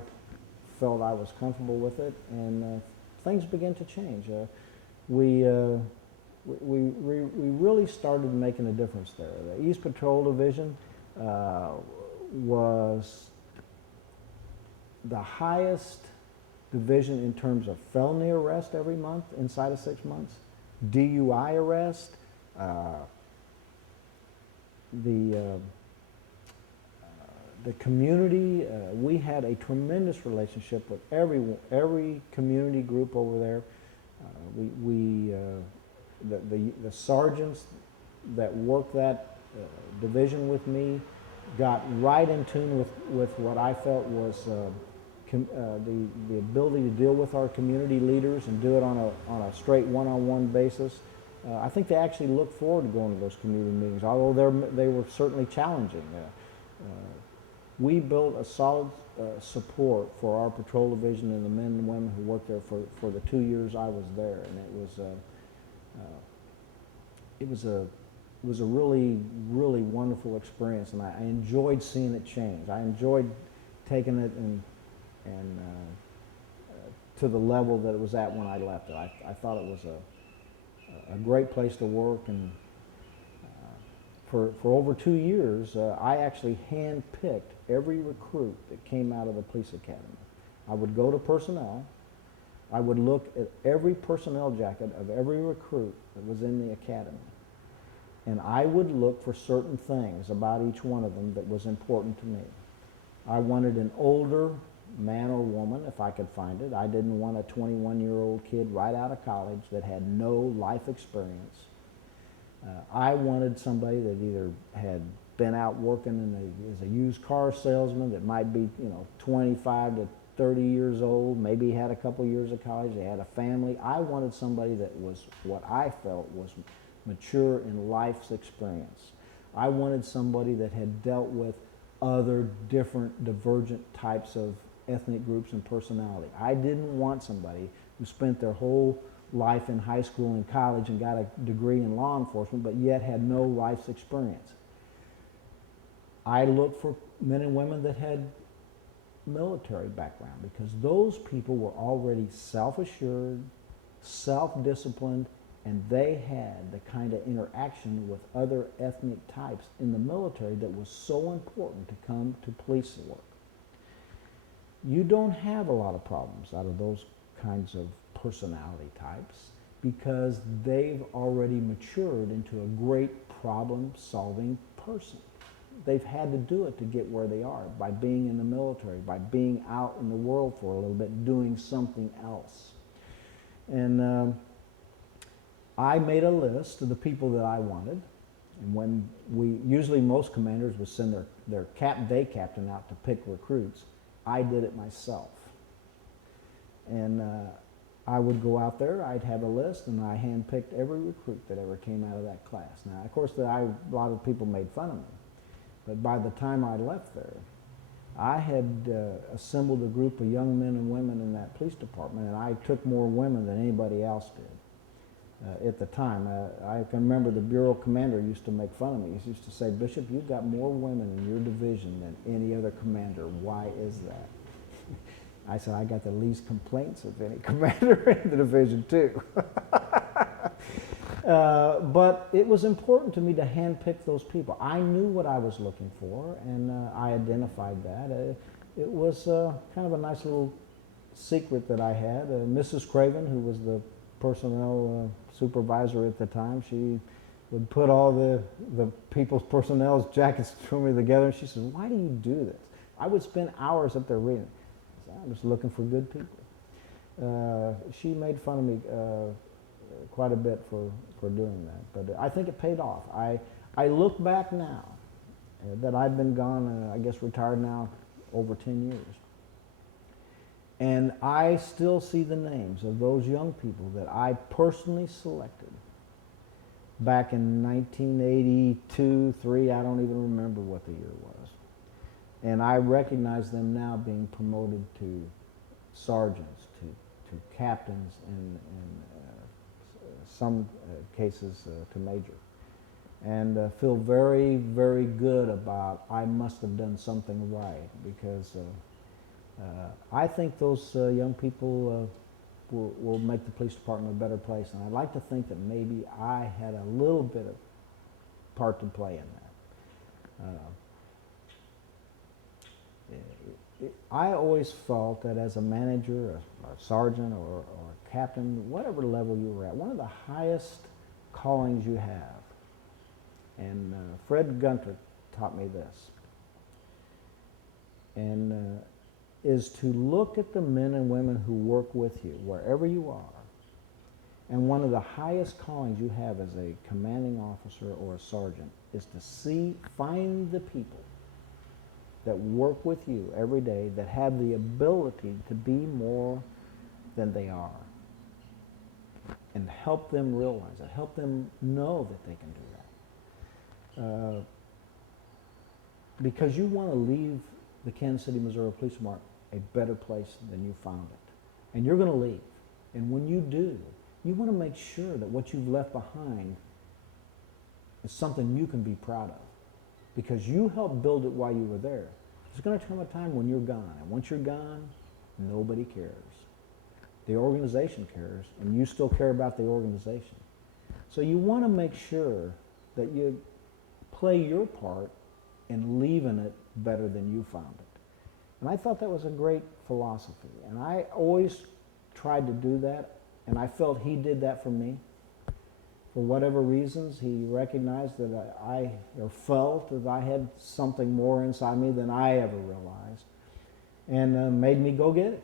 felt I was comfortable with it, and things began to change. We really started making a difference there. The East Patrol Division was the highest division in terms of felony arrest every month inside of 6 months, DUI arrest, the community. We had a tremendous relationship with every community group over there. The sergeants that worked that division with me got right in tune with what I felt was the ability to deal with our community leaders and do it on a straight one-on-one basis. I think they actually looked forward to going to those community meetings, although they were certainly challenging. We built a solid support for our patrol division and the men and women who worked there for the 2 years I was there, and it was a really, really wonderful experience, and I enjoyed seeing it change. I enjoyed taking it and to the level that it was at when I left it. I thought it was a great place to work, and for over 2 years, I actually hand-picked every recruit that came out of the police academy. I would go to personnel. I would look at every personnel jacket of every recruit that was in the academy, and I would look for certain things about each one of them that was important to me. I wanted an older man or woman, if I could find it. I didn't want a 21-year-old kid right out of college that had no life experience. I wanted somebody that either had been out working as a used car salesman, that might be 25 to 30 years old, maybe had a couple years of college, they had a family. I wanted somebody that was what I felt was mature in life's experience. I wanted somebody that had dealt with other different divergent types of ethnic groups and personality. I didn't want somebody who spent their whole life in high school and college and got a degree in law enforcement but yet had no life's experience. I looked for men and women that had military background because those people were already self-assured, self-disciplined, and they had the kind of interaction with other ethnic types in the military that was so important to come to police work. You don't have a lot of problems out of those kinds of personality types because they've already matured into a great problem-solving person. They've had to do it to get where they are, by being in the military, by being out in the world for a little bit, doing something else. And I made a list of the people that I wanted. And when usually most commanders would send their day captain out to pick recruits, I did it myself. And I would go out there, I'd have a list, and I handpicked every recruit that ever came out of that class. Now, of course, a lot of people made fun of me. But by the time I left there, I had assembled a group of young men and women in that police department, and I took more women than anybody else did at the time. I can remember the bureau commander used to make fun of me. He used to say, "Bishop, you've got more women in your division than any other commander. Why is that?" I said, "I got the least complaints of any commander in the division, too." But it was important to me to handpick those people. I knew what I was looking for, and I identified that. It was kind of a nice little secret that I had. Mrs. Craven, who was the personnel supervisor at the time, she would put all the people's personnel's jackets for me together, and she said, "Why do you do this?" I would spend hours up there reading. I said, "I'm just looking for good people." She made fun of me quite a bit for doing that, but I think it paid off. I look back now that I've been gone, I guess retired now, over 10 years. And I still see the names of those young people that I personally selected back in 1982, 3, I don't even remember what the year was. And I recognize them now being promoted to sergeants, to captains, and some cases to major. And feel very, very good about I must have done something right, because I think those young people will make the police department a better place. And I'd like to think that maybe I had a little bit of part to play in that. I always felt that as a manager, a sergeant, or a captain, whatever level you were at, one of the highest callings you have, and Fred Gunter taught me this, and is to look at the men and women who work with you, wherever you are, and one of the highest callings you have as a commanding officer or a sergeant is to find the people that work with you every day that have the ability to be more than they are, and help them realize it, help them know that they can do that. Because you want to leave the Kansas City, Missouri Police Department a better place than you found it. And you're going to leave. And when you do, you want to make sure that what you've left behind is something you can be proud of. Because you helped build it while you were there. There's going to come a time when you're gone. And once you're gone, nobody cares. The organization cares, and you still care about the organization. So you want to make sure that you play your part in leaving it better than you found it. And I thought that was a great philosophy. And I always tried to do that, and I felt he did that for me. For whatever reasons, he recognized that I felt that I had something more inside me than I ever realized, and made me go get it.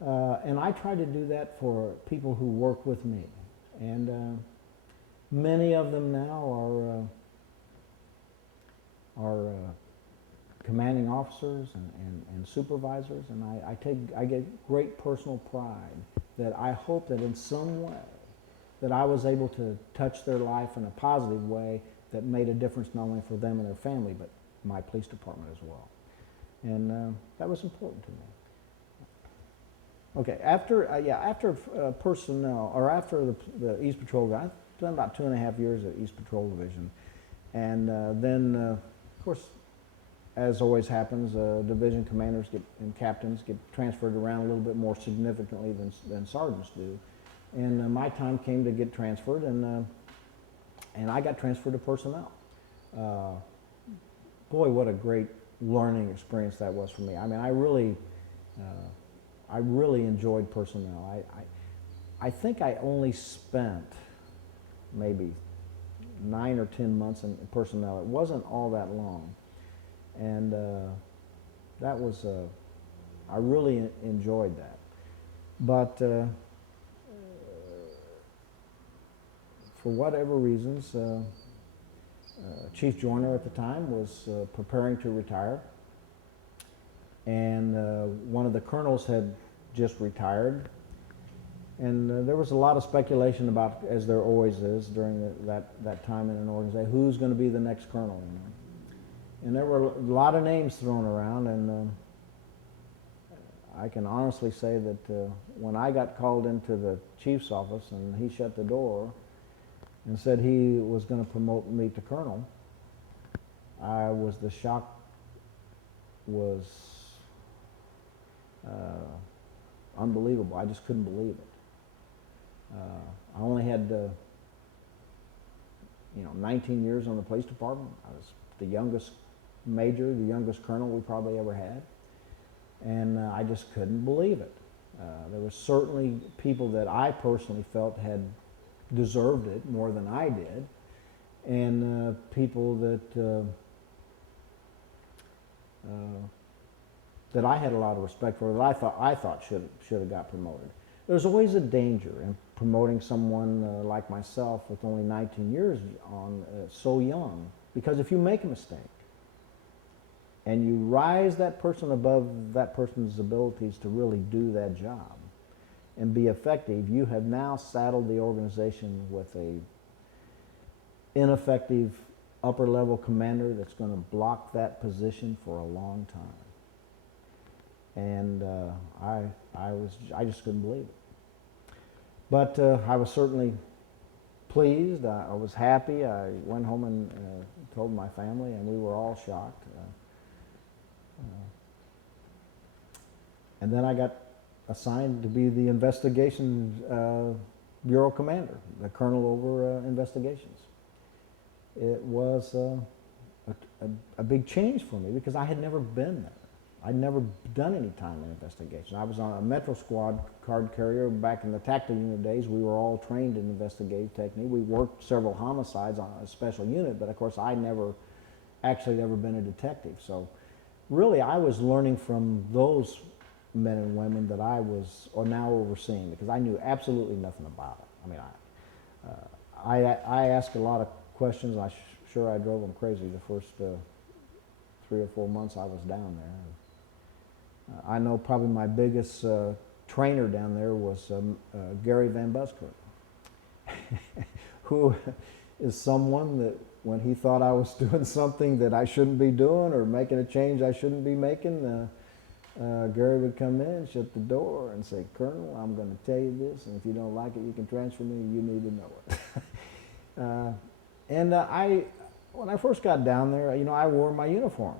And I try to do that for people who work with me. And many of them now are commanding officers and supervisors, and I get great personal pride that I hope that in some way that I was able to touch their life in a positive way that made a difference not only for them and their family, but my police department as well. And that was important to me. Okay, after personnel, or after the East Patrol, I spent about 2.5 years at East Patrol Division. And then, of course, as always happens, division commanders and captains get transferred around a little bit more significantly than sergeants do. And my time came to get transferred, and I got transferred to personnel. Boy, what a great learning experience that was for me. I mean, I really enjoyed personnel. I think I only spent maybe 9 or 10 months in personnel. It wasn't all that long. And that was, I really enjoyed that. But for whatever reasons, Chief Joyner at the time was preparing to retire. And one of the colonels had just retired. And there was a lot of speculation about, as there always is during that time in an organization, who's going to be the next colonel. You know? And there were a lot of names thrown around, and I can honestly say that when I got called into the chief's office and he shut the door and said he was going to promote me to colonel, the shock was unbelievable. I just couldn't believe it. I only had 19 years on the police department. I was the youngest major, the youngest colonel we probably ever had, and I just couldn't believe it. There were certainly people that I personally felt had deserved it more than I did, and people that I had a lot of respect for, that I thought should have got promoted. There's always a danger in promoting someone like myself with only 19 years on, so young, because if you make a mistake and you rise that person above that person's abilities to really do that job and be effective, you have now saddled the organization with a ineffective upper level commander that's going to block that position for a long time. And I just couldn't believe it. But I was certainly pleased. I was happy. I went home and told my family, and we were all shocked. And then I got assigned to be the investigations bureau commander, the colonel over investigations. It was a big change for me because I had never been there. I'd never done any time in investigation. I was on a Metro Squad card carrier back in the tactical unit days. We were all trained in investigative technique. We worked several homicides on a special unit, but of course I never been a detective. So really I was learning from those men and women that I was now overseeing, because I knew absolutely nothing about it. I mean, I asked a lot of questions. Sure I drove them crazy the first 3 or 4 months I was down there. I know probably my biggest trainer down there was Gary Van Buskirk, who is someone that when he thought I was doing something that I shouldn't be doing or making a change I shouldn't be making, Gary would come in, shut the door, and say, "Colonel, I'm going to tell you this, and if you don't like it, you can transfer me. You need to know it." When I first got down there, I wore my uniform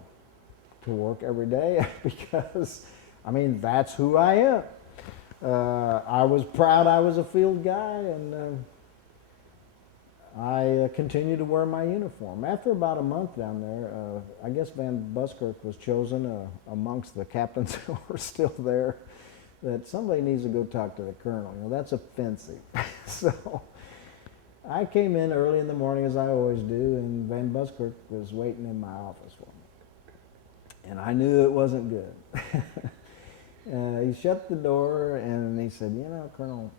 to work every day because, I mean, that's who I am. I was proud I was a field guy, and I continued to wear my uniform. After about a month down there, I guess Van Buskirk was chosen amongst the captains who were still there, that somebody needs to go talk to the colonel. That's offensive. So I came in early in the morning, as I always do, and Van Buskirk was waiting in my office for me. And I knew it wasn't good. He shut the door and he said, "Colonel,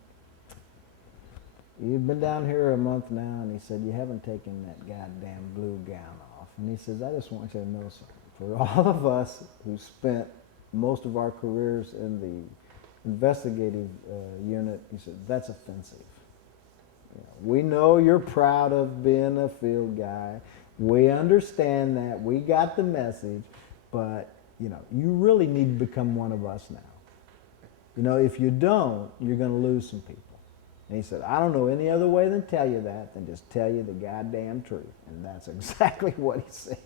you've been down here a month now," and he said, "You haven't taken that goddamn blue gown off." And he says, "I just want you to know something. for all of us who spent most of our careers in the investigative unit, he said, that's offensive. You know, we know you're proud of being a field guy. We understand that. We got the message. But, you know, you really need to become one of us now. You know, if you don't, you're going to lose some people. And he said, I don't know any other way than tell you that than just tell you the goddamn truth. And that's exactly what he said.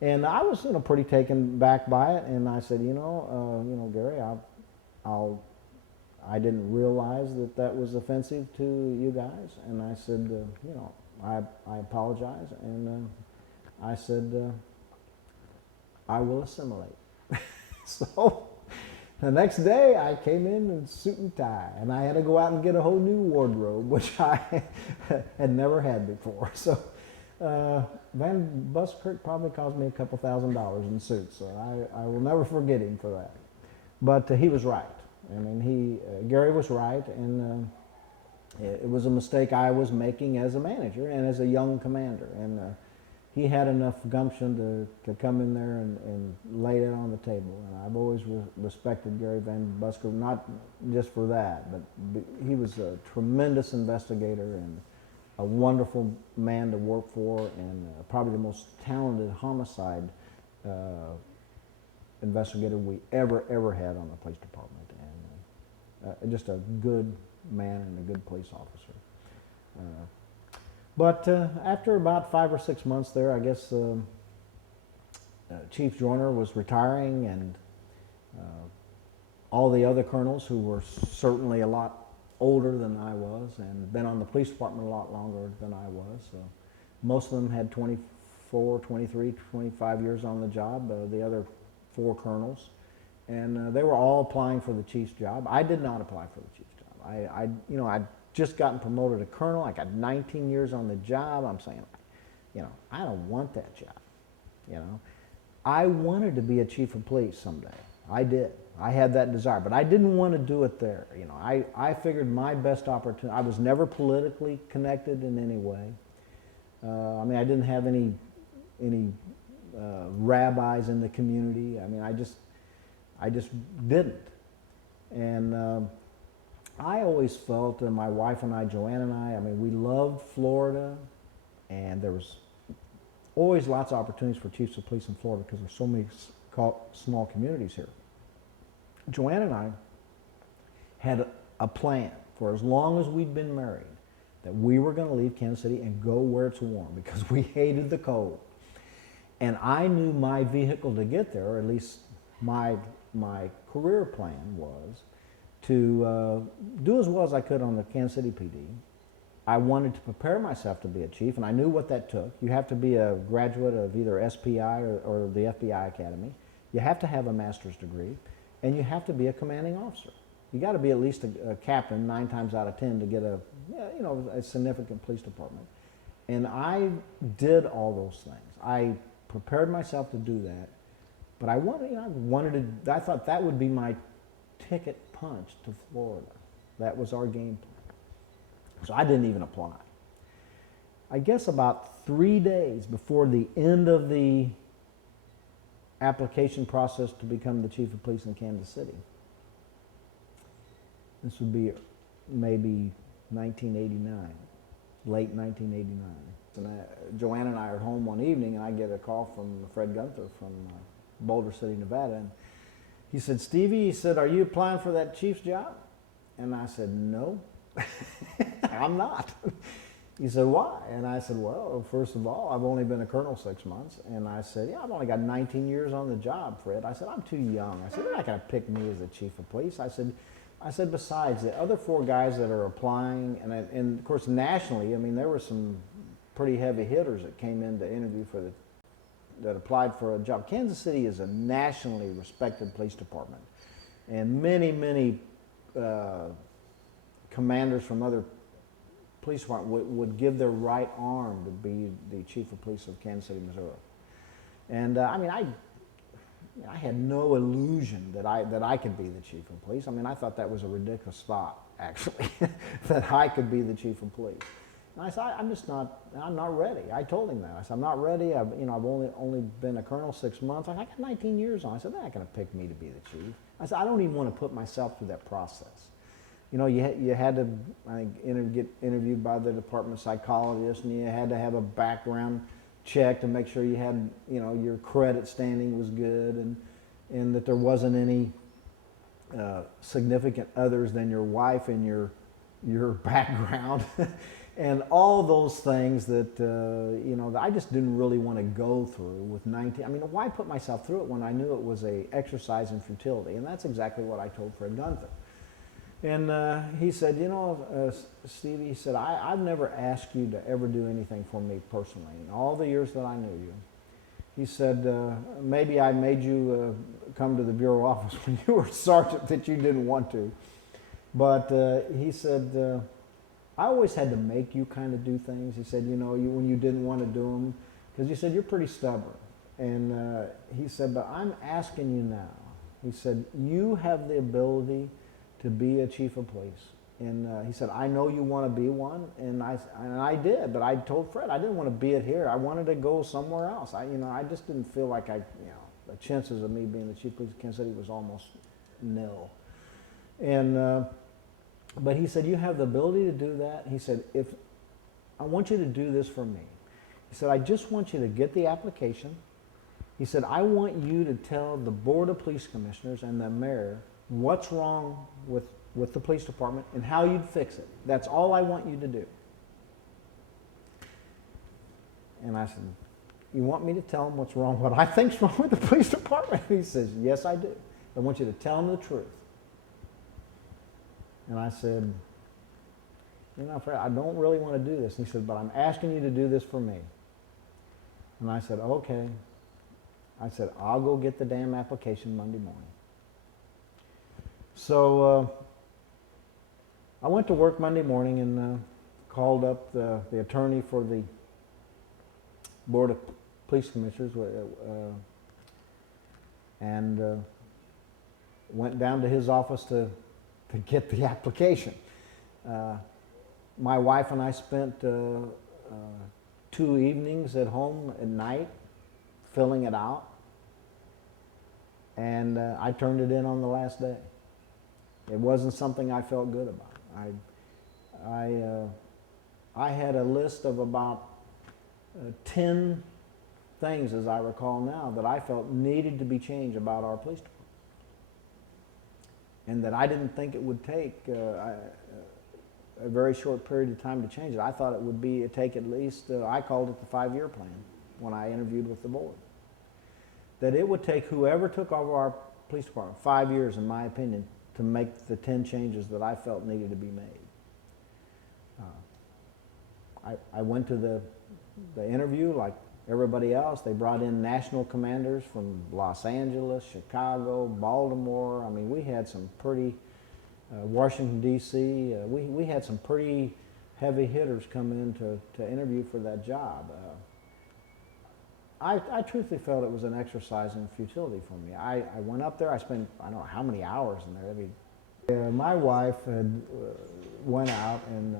And I was, you know, pretty taken back by it. And I said, you know, Gary, I didn't realize that that was offensive to you guys. And I said, you know, I apologize. And I said, I will assimilate. So the next day I came in suit and tie, and I had to go out and get a whole new wardrobe, which I had never had before. So Van Buskirk probably cost me a couple $1,000s in suits, so I will never forget him for that. But he was right. I mean, Gary was right, and it was a mistake I was making as a manager and as a young commander. And he had enough gumption to come in there and lay it on the table. And I've always respected Gary Van Buskirk, not just for that, but he was a tremendous investigator and a wonderful man to work for, and probably the most talented homicide investigator we ever had on the police department. And just a good man and a good police officer. But after about 5 or 6 months there, I guess Chief Joyner was retiring, and all the other colonels who were certainly a lot older than I was and been on the police department a lot longer than I was. Most of them had 24, 23, 25 years on the job, the other 4 colonels. And they were all applying for the chief's job. I did not apply for the chief's job. I'd just gotten promoted to colonel. I got 19 years on the job. I'm saying, you know, I don't want that job. You know, I wanted to be a chief of police someday. I did. I had that desire, but I didn't want to do it there. You know, I figured my best opportunity. I was never politically connected in any way. I mean, I didn't have any rabbis in the community. I mean, I just didn't. And I always felt, and my wife and I, Joanne and I mean, we loved Florida, and there was always lots of opportunities for chiefs of police in Florida because there's so many small communities here. Joanne and I had a plan for as long as we'd been married that we were going to leave Kansas City and go where it's warm because we hated the cold. And I knew my vehicle to get there, or at least my career plan was to do as well as I could on the Kansas City PD. I wanted to prepare myself to be a chief, and I knew what that took. You have to be a graduate of either SPI or the FBI Academy. You have to have a master's degree, and you have to be a commanding officer. You got to be at least a captain 9 times out of 10 to get a significant police department. And I did all those things. I prepared myself to do that, but I thought that would be my ticket punch to Florida. That was our game plan. So I didn't even apply. I guess about 3 days before the end of the application process to become the chief of police in Kansas City, this would be maybe 1989, late 1989. And Joanne and I are home one evening, and I get a call from Fred Gunther from Boulder City, Nevada. And he said, Stevie, he said, are you applying for that chief's job? And I said, no, I'm not. He said, why? And I said, well, first of all, I've only been a colonel 6 months. And I said, yeah, I've only got 19 years on the job, Fred. I said, I'm too young. I said, they're not going to pick me as the chief of police. I said, besides, the other 4 guys that are applying, and of course, nationally, I mean, there were some pretty heavy hitters that came in to interview that applied for a job. Kansas City is a nationally respected police department, and many commanders from other police departments would give their right arm to be the chief of police of Kansas City, Missouri. And I mean, I had no illusion that I could be the chief of police. I mean, I thought that was a ridiculous thought, actually, that I could be the chief of police. And I said, I'm not ready. I told him that. I said, I'm not ready. I've only been a colonel 6 months. I got 19 years on. I said, they're not going to pick me to be the chief. I said, I don't even want to put myself through that process. You know, you had to get interviewed by the department psychologist, and you had to have a background check to make sure you had, you know, your credit standing was good, and that there wasn't any significant others than your wife in your background, and all those things that you know, that I just didn't really want to go through with 19. I mean, why put myself through it when I knew it was a exercise in futility? And that's exactly what I told Fred Gunther. And he said, you know, Stevie, he said, I've never asked you to ever do anything for me personally in all the years that I knew you. He said, maybe I made you come to the bureau office when you were sergeant that you didn't want to. But he said, I always had to make you kind of do things. He said, you know, when you didn't want to do them, because he said, you're pretty stubborn. And he said, but I'm asking you now. He said, you have the ability to be a chief of police. And he said, I know you want to be one, and I did, but I told Fred I didn't want to be it here. I wanted to go somewhere else. I just didn't feel like the chances of me being the chief of police of Kansas City was almost nil. And but he said, you have the ability to do that. He said, if I want you to do this for me. He said, I just want you to get the application. He said, I want you to tell the Board of Police Commissioners and the mayor what's wrong with the police department and how you'd fix it. That's all I want you to do. And I said, you want me to tell them what's wrong, what I think's wrong with the police department? He says, yes, I do. I want you to tell them the truth. And I said, you know, Fred, I don't really want to do this. And he said, but I'm asking you to do this for me. And I said, okay. I said, I'll go get the damn application Monday morning. So I went to work Monday morning and called up the attorney for the Board of Police Commissioners and went down to his office to get the application. My wife and I spent 2 evenings at home at night filling it out, and I turned it in on the last day. It wasn't something I felt good about. I had a list of about 10 things, as I recall now, that I felt needed to be changed about our police department, and that I didn't think it would take a very short period of time to change it. I thought it would take at least, I called it the 5-year plan when I interviewed with the board. That it would take whoever took over our police department 5 years, in my opinion, to make the 10 changes that I felt needed to be made. I went to the interview like everybody else. They brought in national commanders from Los Angeles, Chicago, Baltimore. I mean, we had some pretty, Washington, D.C. We had some pretty heavy hitters come in to interview for that job. I truthfully felt it was an exercise in futility for me. I went up there, I spent, I don't know how many hours in there. I mean, my wife had went out and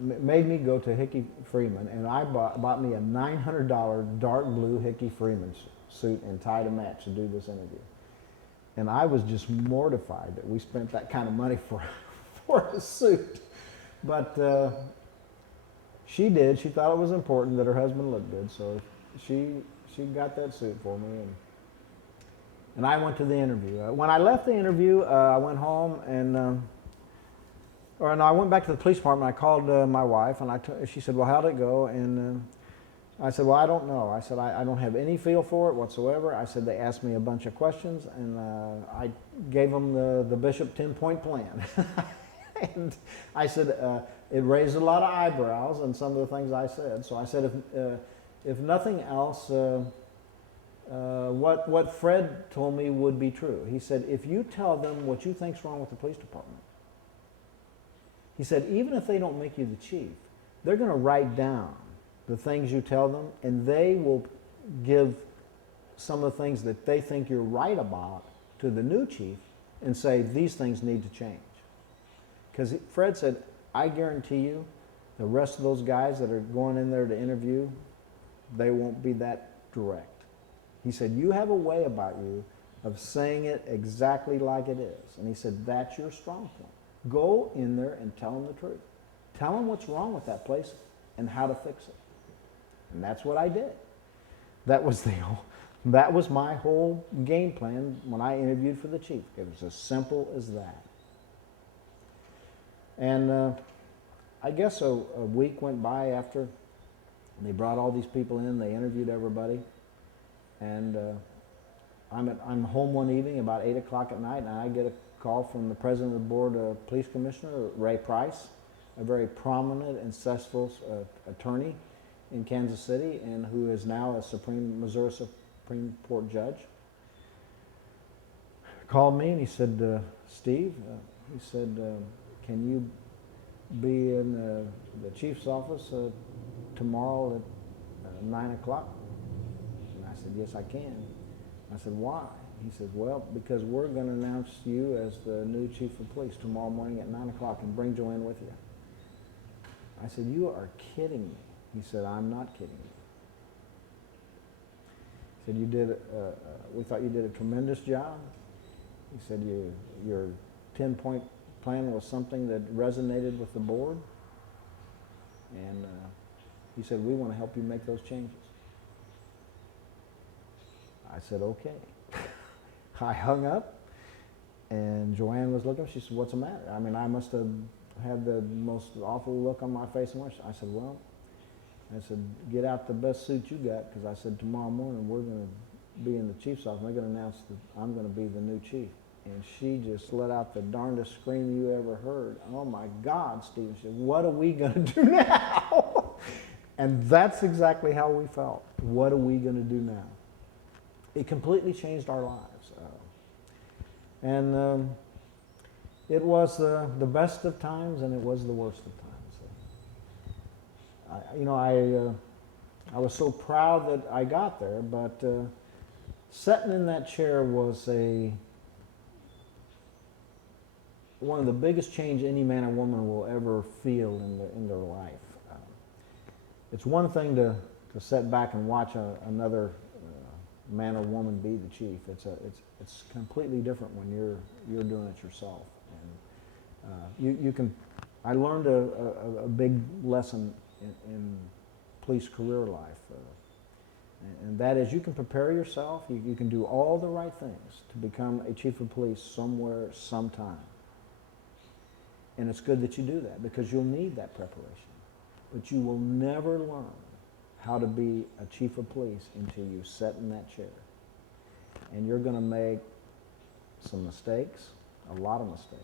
made me go to Hickey Freeman, and I bought me a $900 dark blue Hickey Freeman suit and tie to match to do this interview. And I was just mortified that we spent that kind of money for a suit. But she did. She thought it was important that her husband looked good, so she got that suit for me, and I went to the interview. When I left the interview, I went home and I went back to the police department. I called my wife, and she said, "Well, how'd it go?" And I said, "Well, I don't know." I said, I don't have any feel for it whatsoever. I said, they asked me a bunch of questions, and I gave them the Bishop 10-point plan. And I said, it raised a lot of eyebrows on some of the things I said. So I said, if nothing else, what Fred told me would be true. He said, if you tell them what you think's wrong with the police department, he said, even if they don't make you the chief, they're going to write down the things you tell them, and they will give some of the things that they think you're right about to the new chief and say, these things need to change. Because Fred said, I guarantee you, the rest of those guys that are going in there to interview, they won't be that direct. He said, you have a way about you of saying it exactly like it is. And he said, that's your strong point. Go in there and tell them the truth. Tell them what's wrong with that place and how to fix it. And that's what I did. That was my whole game plan when I interviewed for the chief. It was as simple as that. And I guess a week went by after they brought all these people in. They interviewed everybody. And I'm home one evening about 8 o'clock at night, and I get a call from the president of the board of police commissioner, Ray Price, a very prominent and successful attorney in Kansas City, and who is now a Missouri Supreme Court judge. Called me and he said, Steve, he said, can you be in the chief's office tomorrow at 9 o'clock? And I said, yes, I can. I said, why? He said, well, because we're going to announce you as the new chief of police tomorrow morning at 9 o'clock and bring Joanne with you. I said, you are kidding me. He said, I'm not kidding you. He said, we thought you did a tremendous job. He said, your 10-point plan was something that resonated with the board. And he said, we want to help you make those changes. I said, okay. I hung up, and Joanne was looking. She said, what's the matter? I mean, I must have had the most awful look on my face and I said, well, get out the best suit you got, because I said, tomorrow morning we're going to be in the chief's office. They're going to announce that I'm going to be the new chief. And she just let out the darndest scream you ever heard. Oh my God, Steve. She said, what are we going to do now? And that's exactly how we felt. What are we going to do now? It completely changed our lives. It was the best of times, and it was the worst of times. I was so proud that I got there, but sitting in that chair was one of the biggest change any man or woman will ever feel in their life. It's one thing to sit back and watch another man or woman be the chief. It's completely different when you're doing it yourself. And you can. I learned a big lesson in police career life, and that is you can prepare yourself. You can do all the right things to become a chief of police somewhere, sometime. And it's good that you do that, because you'll need that preparation. But you will never learn how to be a chief of police until you sit in that chair. And you're going to make some mistakes, a lot of mistakes.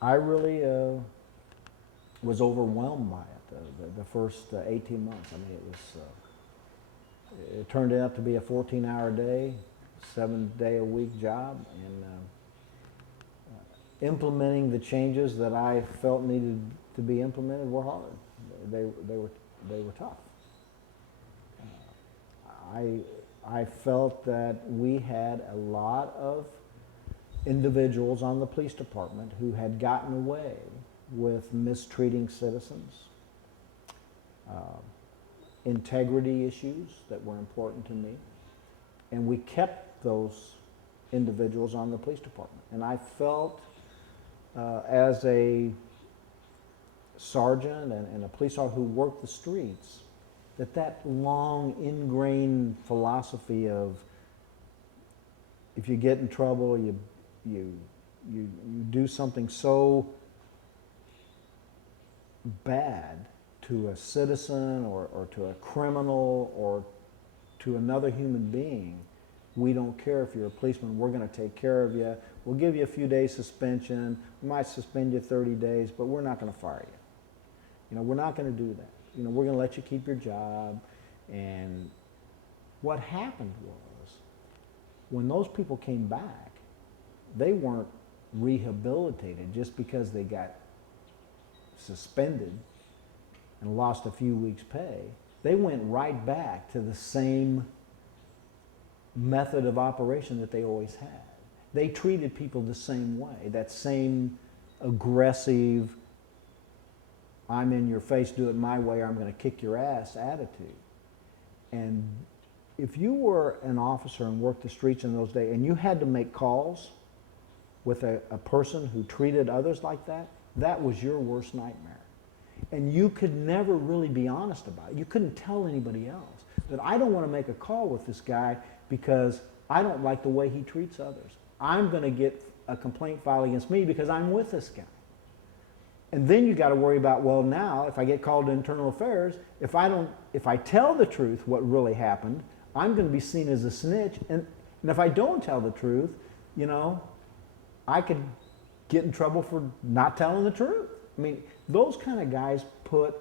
I really was overwhelmed by it the first 18 months. I mean, it turned out to be a 14-hour day, 7-day-a-week job, and implementing the changes that I felt needed to be implemented were hard. They were tough. I felt that we had a lot of individuals on the police department who had gotten away with mistreating citizens, integrity issues that were important to me, and we kept those individuals on the police department. And I felt as a sergeant and a police officer who worked the streets, that long ingrained philosophy of if you get in trouble, you do something so bad to a citizen or to a criminal or to another human being, we don't care if you're a policeman, we're going to take care of you. We'll give you a few days suspension, we might suspend you 30 days, but we're not going to fire you. You know, we're not going to do that. You know, we're going to let you keep your job. And what happened was, when those people came back, they weren't rehabilitated just because they got suspended and lost a few weeks' pay. They went right back to the same method of operation that they always had. They treated people the same way, that same aggressive, I'm in your face, do it my way, or I'm going to kick your ass attitude. And if you were an officer and worked the streets in those days and you had to make calls with a person who treated others like that, that was your worst nightmare. And you could never really be honest about it. You couldn't tell anybody else that I don't want to make a call with this guy because I don't like the way he treats others. I'm going to get a complaint filed against me because I'm with this guy. And then you got to worry about, well, now if I get called to internal affairs, if I tell the truth what really happened, I'm going to be seen as a snitch. And if I don't tell the truth, you know, I could get in trouble for not telling the truth. I mean, those kind of guys put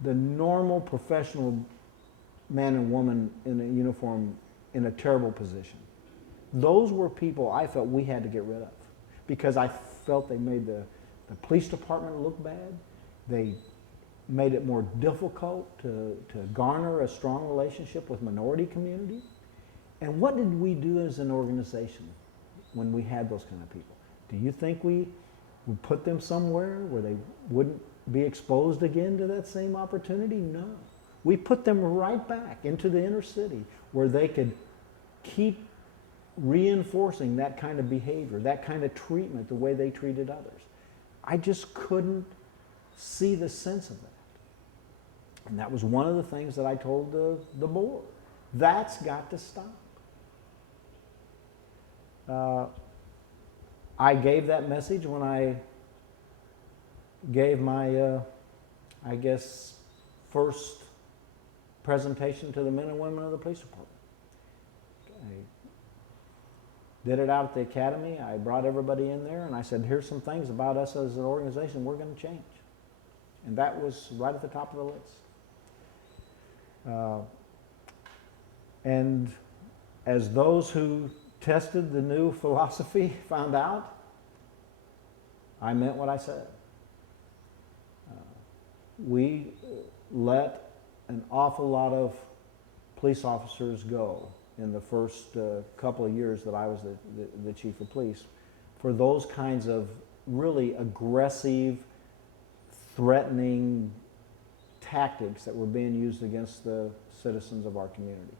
the normal professional man and woman in a uniform in a terrible position. Those were people I felt we had to get rid of because I felt they made the police department look bad. They made it more difficult to garner a strong relationship with minority community. And what did we do as an organization when we had those kind of people? Do you think we would put them somewhere where they wouldn't be exposed again to that same opportunity? No. We put them right back into the inner city where they could keep reinforcing that kind of behavior, that kind of treatment, the way they treated others. I just couldn't see the sense of that. And that was one of the things that I told the board. That's got to stop. I gave that message when I gave my, I guess, first presentation to the men and women of the police department. I did it out at the academy. I brought everybody in there and I said, here's some things about us as an organization we're going to change. And that was right at the top of the list. And as those who tested the new philosophy found out, I meant what I said. We let an awful lot of police officers go in the first couple of years that I was the chief of police for those kinds of really aggressive, threatening tactics that were being used against the citizens of our community.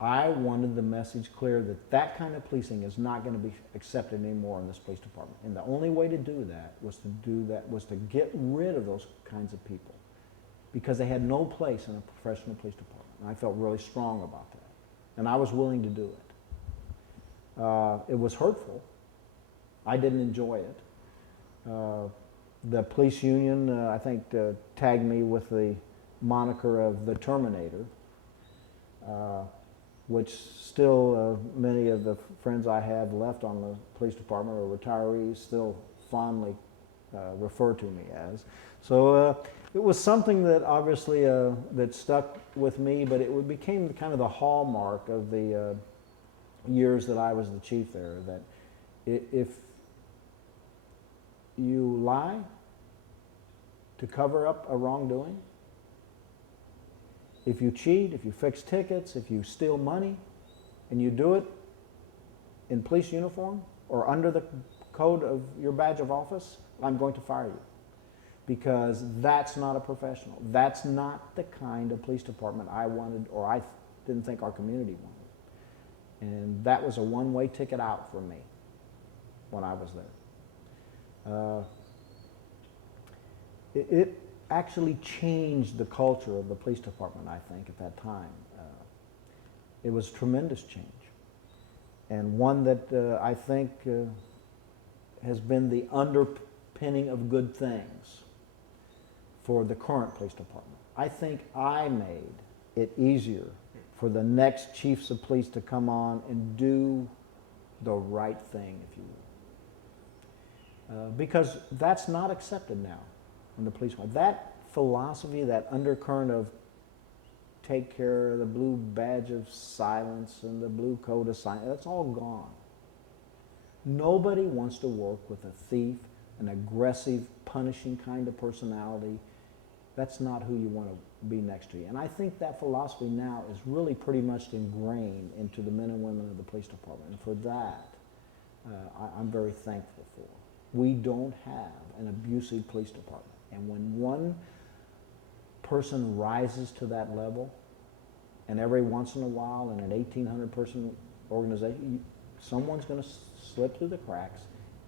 I wanted the message clear that that kind of policing is not going to be accepted anymore in this police department. And the only way to do that was to get rid of those kinds of people because they had no place in a professional police department. And I felt really strong about that. And I was willing to do it. It was hurtful. I didn't enjoy it. The police union, I think, tagged me with the moniker of the Terminator, which still many of the friends I have left on the police department or retirees still fondly refer to me as. So it was something that obviously that stuck with me, but it became kind of the hallmark of the years that I was the chief there, that if you lie to cover up a wrongdoing, if you cheat, if you fix tickets, if you steal money, and you do it in police uniform or under the code of your badge of office, I'm going to fire you. Because that's not a professional. That's not the kind of police department I wanted, or I didn't think our community wanted. And that was a one-way ticket out for me when I was there. It actually changed the culture of the police department, I think, at that time. It was a tremendous change, and one that I think has been the underpinning of good things for the current police department. I think I made it easier for the next chiefs of police to come on and do the right thing, if you will. Because that's not accepted now in the police department. That philosophy, that undercurrent of take care of the blue badge of silence and the blue code of silence, that's all gone. Nobody wants to work with a thief, an aggressive, punishing kind of personality. That's not who you want to be next to you. And I think that philosophy now is really pretty much ingrained into the men and women of the police department. And for that, I'm very thankful for. We don't have an abusive police department. And when one person rises to that level, and every once in a while in an 1,800 person organization, someone's going to slip through the cracks,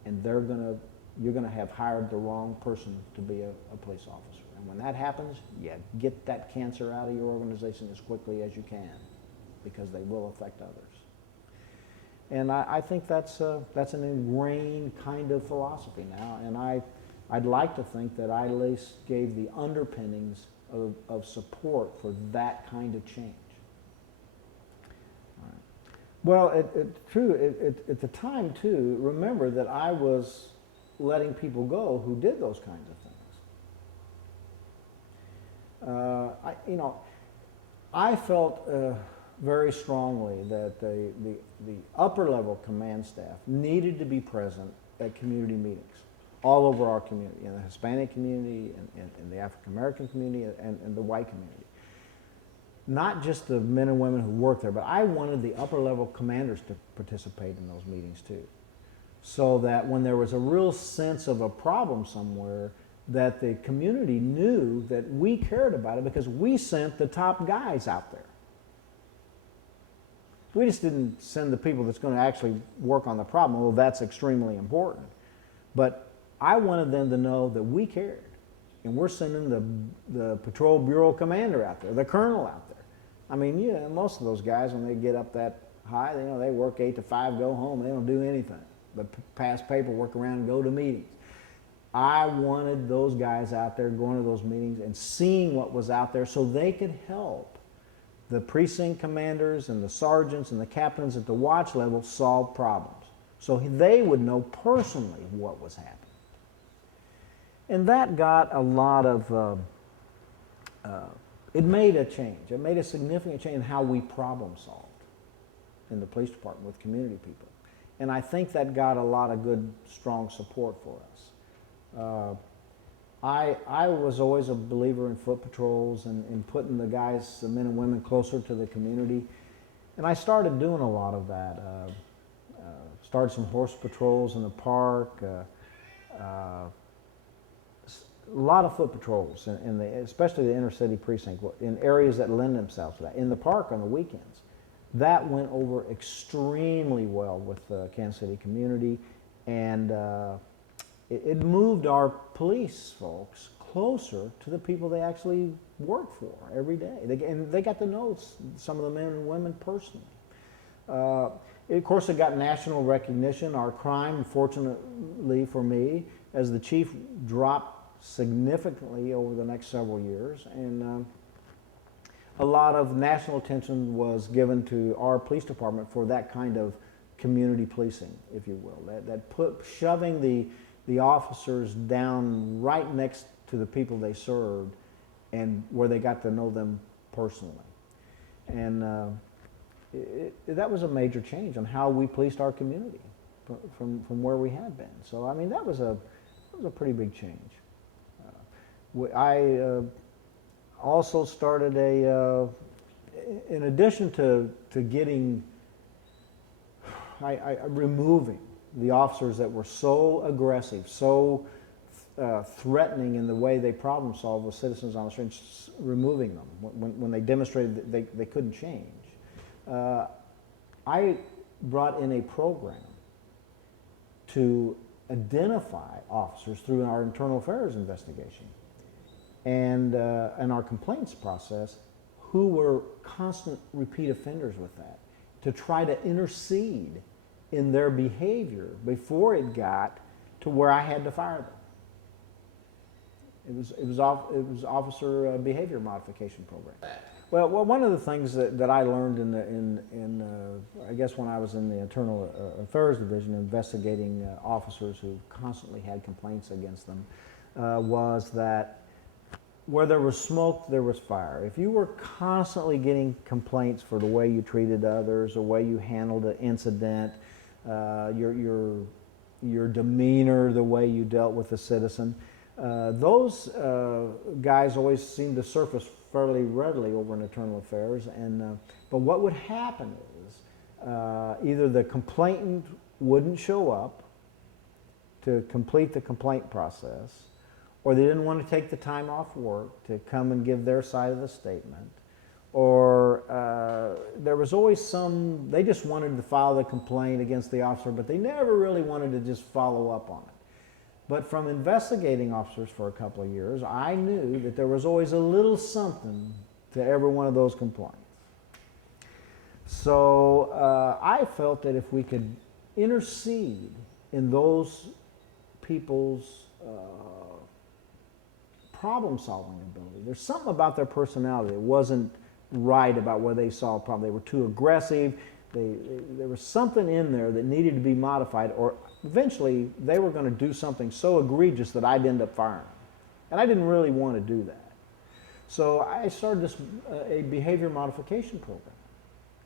and you're going to have hired the wrong person to be a police officer. And when that happens, yeah, get that cancer out of your organization as quickly as you can, because they will affect others. And I think that's an ingrained kind of philosophy now, and I'd like to think that I at least gave the underpinnings of support for that kind of change. All right. Well, at the time too, remember that I was letting people go who did those kinds of things. I felt very strongly that the upper level command staff needed to be present at community meetings all over our community, in the Hispanic community, and the African American community, and the white community. Not just the men and women who work there, but I wanted the upper level commanders to participate in those meetings too, so that when there was a real sense of a problem somewhere, that the community knew that we cared about it because we sent the top guys out there. We just didn't send the people that's going to actually work on the problem. Well, that's extremely important. But I wanted them to know that we cared. And we're sending the Patrol Bureau Commander out there, the Colonel out there. I mean, yeah, most of those guys, when they get up that high, they work 8 to 5, go home. They don't do anything but pass paperwork around and go to meetings. I wanted those guys out there going to those meetings and seeing what was out there so they could help the precinct commanders and the sergeants and the captains at the watch level solve problems. So they would know personally what was happening. And that got a lot of, it made a change. It made a significant change in how we problem solved in the police department with community people. And I think that got a lot of good, strong support for us. I was always a believer in foot patrols and putting the guys, the men and women, closer to the community. And I started doing a lot of that. Started some horse patrols in the park. A lot of foot patrols, especially the inner city precinct, in areas that lend themselves to that. In the park on the weekends. That went over extremely well with the Kansas City community, and it moved our police folks closer to the people they actually work for every day. And they got to know some of the men and women personally. Of course, it got national recognition. Our crime, fortunately for me, as the chief, dropped significantly over the next several years. And a lot of national attention was given to our police department for that kind of community policing, if you will. Shoving the officers down right next to the people they served, and where they got to know them personally. And that was a major change on how we policed our community from where we had been. So I mean, that was a pretty big change. I also started in addition to getting, removing the officers that were so aggressive, so threatening in the way they problem solved with citizens on the streets, removing them when they demonstrated that they couldn't change. I brought in a program to identify officers through our internal affairs investigation and our complaints process who were constant repeat offenders with that, to try to intercede in their behavior before it got to where I had to fire them. It was officer behavior modification program. Well, one of the things that I learned I guess when I was in the Internal Affairs Division investigating officers who constantly had complaints against them was that where there was smoke, there was fire. If you were constantly getting complaints for the way you treated others, the way you handled an incident, your demeanor, the way you dealt with a citizen, those guys always seemed to surface fairly readily over in internal affairs. But what would happen is either the complainant wouldn't show up, to complete the complaint process, or they didn't want to take the time off work to come and give their side of the statement, or there was always they just wanted to file the complaint against the officer, but they never really wanted to just follow up on it. But from investigating officers for a couple of years, I knew that there was always a little something to every one of those complaints. So I felt that if we could intercede in those people's problem-solving ability, there's something about their personality that wasn't right about where they saw a problem. They were too aggressive. There was something in there that needed to be modified, or eventually they were going to do something so egregious that I'd end up firing them. And I didn't really want to do that. So I started this a behavior modification program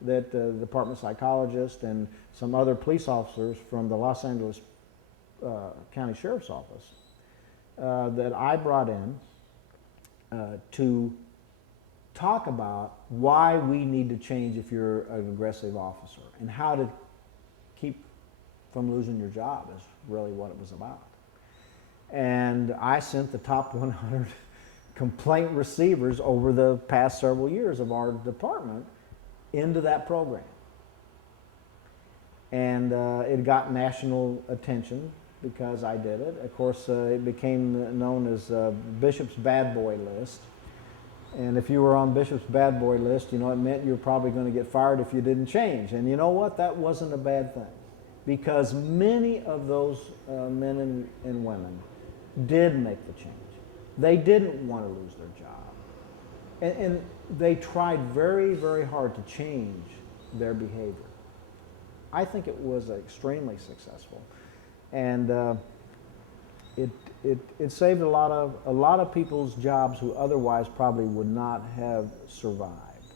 that the department psychologist and some other police officers from the Los Angeles County Sheriff's Office that I brought in to talk about why we need to change if you're an aggressive officer, and how to keep from losing your job is really what it was about. And I sent the top 100 complaint receivers over the past several years of our department into that program. And it got national attention because I did it. Of course, it became known as Bishop's Bad Boy List. And if you were on Bishop's Bad Boy List, you know, it meant you were probably going to get fired if you didn't change. And you know what? That wasn't a bad thing, because many of those men and women did make the change. They didn't want to lose their job. And they tried very, very hard to change their behavior. I think it was extremely successful. And it saved a lot of people's jobs who otherwise probably would not have survived.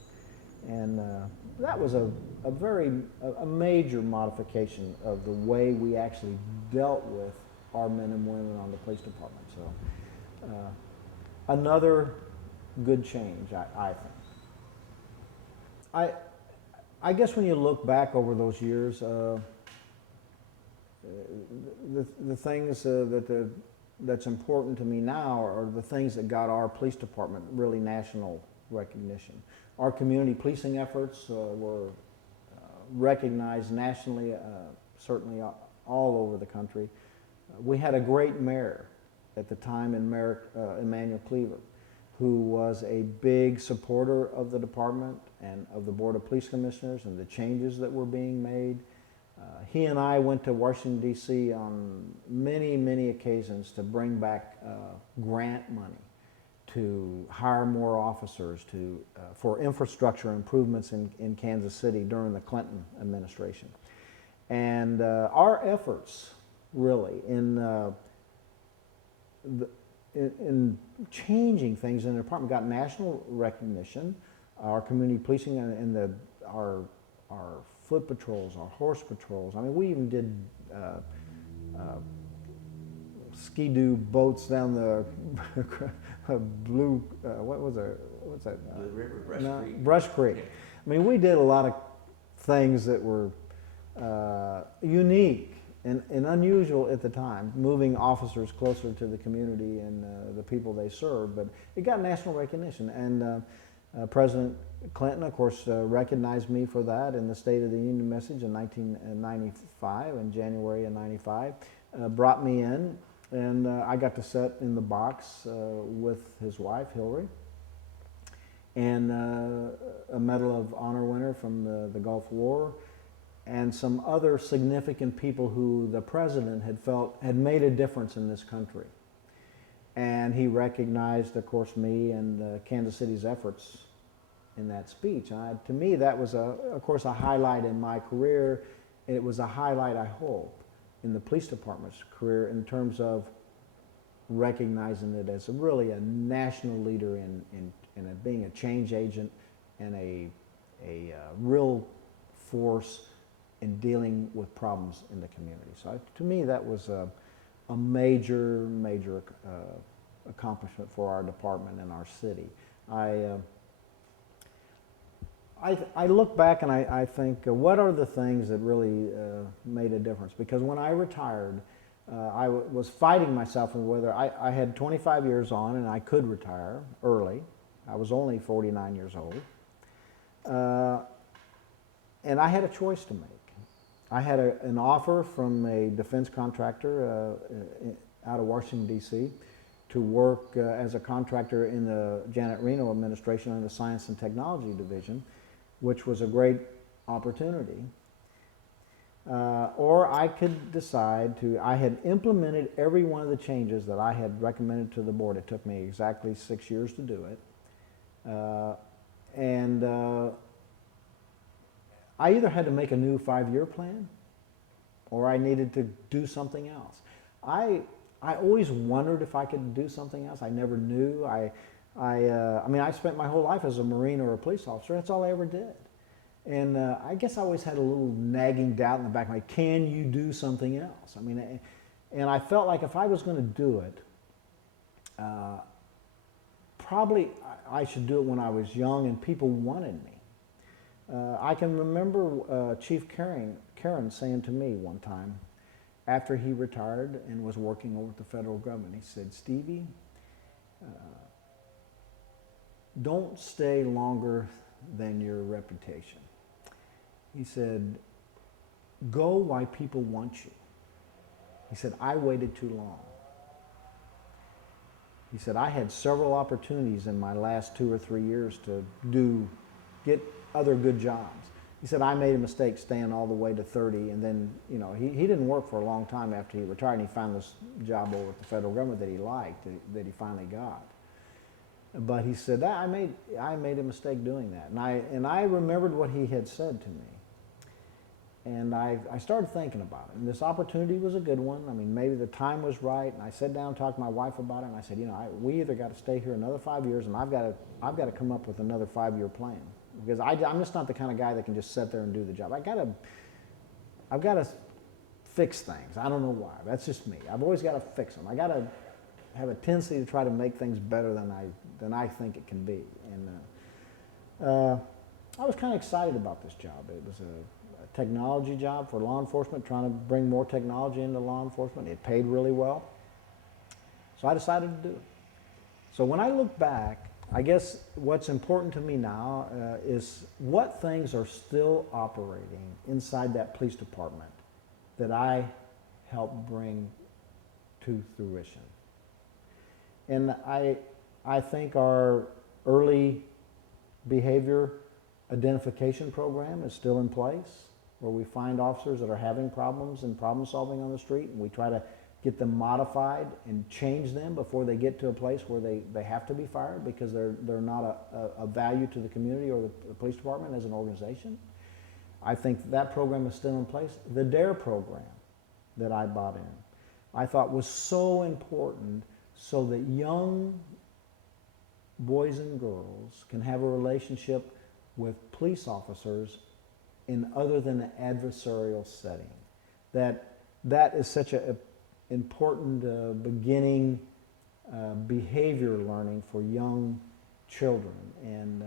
And that was a major modification of the way we actually dealt with our men and women on the police department. So another good change, I think. I guess when you look back over those years, the things that's important to me now are the things that got our police department really national recognition. Our community policing efforts were recognized nationally, certainly all over the country. We had a great mayor at the time, Emmanuel Cleaver, who was a big supporter of the department and of the Board of Police Commissioners and the changes that were being made. He and I went to Washington, D.C. on many, many occasions to bring back grant money to hire more officers for infrastructure improvements in Kansas City during the Clinton administration. And our efforts really in changing things in the department got national recognition. Our community policing and our foot patrols, our horse patrols. I mean, we even did ski-doo boats down the blue, what's that? The river, Brush Creek. Yeah. I mean, we did a lot of things that were unique and unusual at the time, moving officers closer to the community and the people they serve, but it got national recognition. And President Clinton, of course, recognized me for that in the State of the Union message in 1995, in January of 95, brought me in, and I got to sit in the box with his wife, Hillary, and a Medal of Honor winner from the Gulf War, and some other significant people who the president had made a difference in this country. And he recognized, of course, me and Kansas City's efforts in that speech. To me, that was, of course, a highlight in my career. It was a highlight, I hope, in the police department's career in terms of recognizing it as really a national leader in being a change agent and a real force in dealing with problems in the community. So to me, that was a major accomplishment for our department and our city. I look back and I think, what are the things that really made a difference? Because when I retired, was fighting myself on whether I had 25 years on and I could retire early. I was only 49 years old. And I had a choice to make. I had an offer from a defense contractor out of Washington, D.C. to work as a contractor in the Janet Reno administration in the Science and Technology Division, which was a great opportunity. Or I could decide to, I had implemented every one of the changes that I had recommended to the board. It took me exactly 6 years to do it. I either had to make a new 5-year plan or I needed to do something else. I always wondered if I could do something else. I never knew. I mean, I spent my whole life as a Marine or a police officer. That's all I ever did. And I guess I always had a little nagging doubt in the back of my mind, can you do something else? I mean, and I felt like if I was going to do it, probably I should do it when I was young and people wanted me. I can remember Chief Karen saying to me one time, after he retired and was working over at the federal government, he said, Stevie, don't stay longer than your reputation. He said, go while people want you. He said, I waited too long. He said, I had several opportunities in my last 2 or 3 years to get other good jobs. He said, I made a mistake staying all the way to 30, and then, you know, he didn't work for a long time after he retired, and he found this job over at the federal government that he liked, that he finally got. But he said, I made a mistake doing that. And I remembered what he had said to me. And I started thinking about it. And this opportunity was a good one. I mean, maybe the time was right. And I sat down and talked to my wife about it. And I said, you know, we either got to stay here another 5 years, and I've got to come up with another 5-year plan. Because I'm just not the kind of guy that can just sit there and do the job. I've got to fix things. I don't know why. That's just me. I've always got to fix them. I got to have a tendency to try to make things better than I think it can be. And I was kind of excited about this job. It was a technology job for law enforcement, trying to bring more technology into law enforcement. It paid really well. So I decided to do it. So when I look back, I guess what's important to me now is what things are still operating inside that police department that I helped bring to fruition. And I think our early behavior identification program is still in place, where we find officers that are having problems and problem solving on the street, and we try to get them modified and change them before they get to a place where they have to be fired because they're not a value to the community or the police department as an organization. I think that program is still in place. The DARE program that I bought in, I thought was so important so that young boys and girls can have a relationship with police officers in other than an adversarial setting. That is such an important beginning behavior learning for young children. And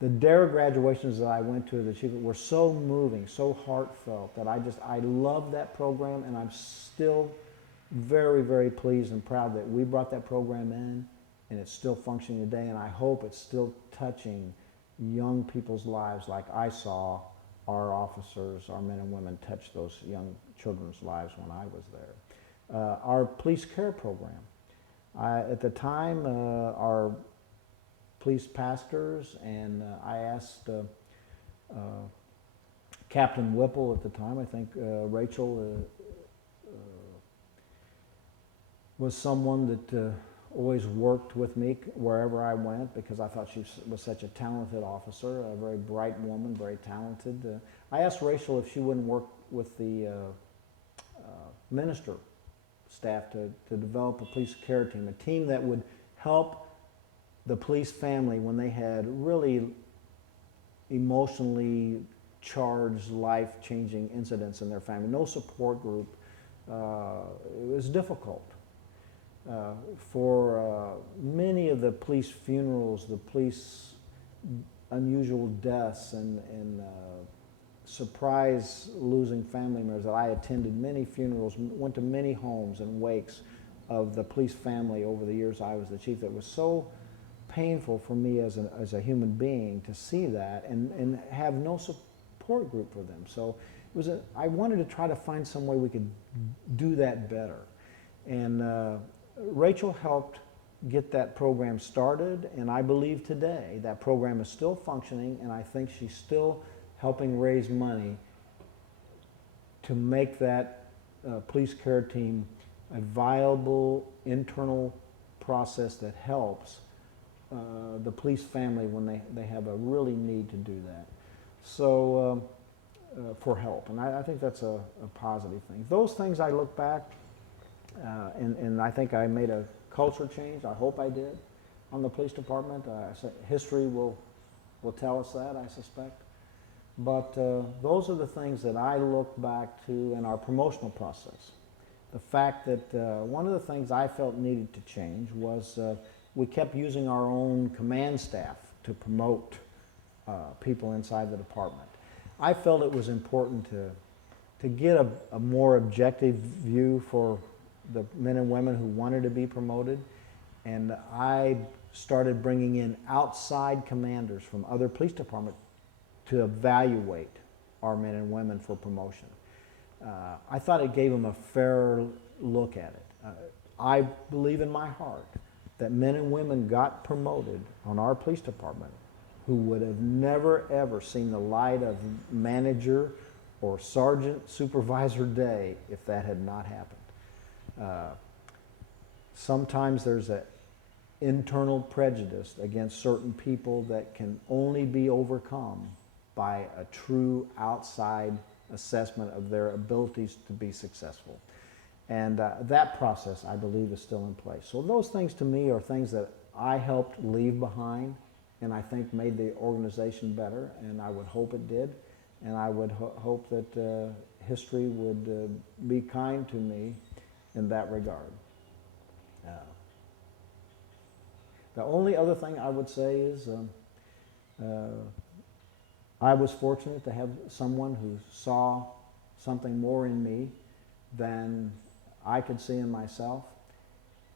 the DARE graduations that I went to as a chief were so moving, so heartfelt, that I love that program, and I'm still very, very pleased and proud that we brought that program in, and it's still functioning today, and I hope it's still touching young people's lives like I saw our officers, our men and women, touch those young children's lives when I was there. Our police care program. At the time, our police pastors, and I asked Captain Whipple at the time, I think Rachel was someone that always worked with me wherever I went, because I thought she was such a talented officer, a very bright woman, very talented. I asked Rachel if she wouldn't work with the minister staff to develop a police care team, a team that would help the police family when they had really emotionally charged, life-changing incidents in their family. No support group. It was difficult. For many of the police funerals, the police unusual deaths and surprise losing family members, that I attended many funerals, went to many homes and wakes of the police family over the years I was the chief. That was so painful for me as a human being to see that and have no support group for them. So I wanted to try to find some way we could do that better. And Rachel helped get that program started, and I believe today that program is still functioning, and I think she's still helping raise money to make that police care team a viable internal process that helps the police family when they have a really need to do that. So for help, and I think that's a positive thing. Those things I look back and I think I made a culture change. I hope I did on the police department. History will tell us that, I suspect. But those are the things that I look back to in our promotional process. The fact that one of the things I felt needed to change was we kept using our own command staff to promote people inside the department. I felt it was important to get a more objective view for the men and women who wanted to be promoted, and I started bringing in outside commanders from other police departments to evaluate our men and women for promotion. I thought it gave them a fair look at it. I believe in my heart that men and women got promoted on our police department who would have never ever seen the light of manager or sergeant supervisor day if that had not happened. Sometimes there's an internal prejudice against certain people that can only be overcome by a true outside assessment of their abilities to be successful. And that process, I believe, is still in place. So those things to me are things that I helped leave behind and I think made the organization better, and I would hope it did. And I would hope that history would be kind to me in that regard. The only other thing I would say is I was fortunate to have someone who saw something more in me than I could see in myself,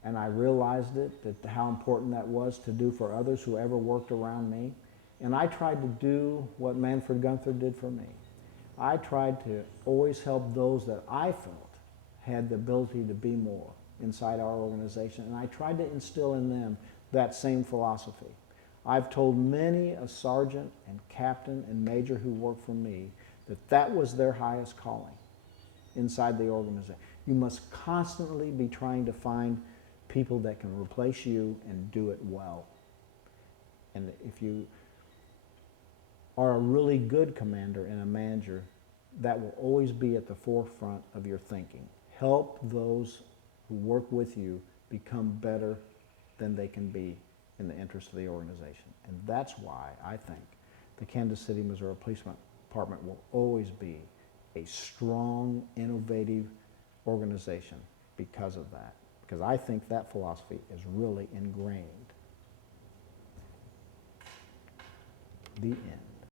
and I realized that how important that was to do for others who ever worked around me. And I tried to do what Manfred Gunther did for me. I tried to always help those that I felt had the ability to be more inside our organization, and I tried to instill in them that same philosophy. I've told many a sergeant and captain and major who worked for me that was their highest calling inside the organization. You must constantly be trying to find people that can replace you and do it well. And if you are a really good commander and a manager, that will always be at the forefront of your thinking. Help those who work with you become better than they can be in the interest of the organization. And that's why I think the Kansas City, Missouri Police Department will always be a strong, innovative organization because of that. Because I think that philosophy is really ingrained. The end.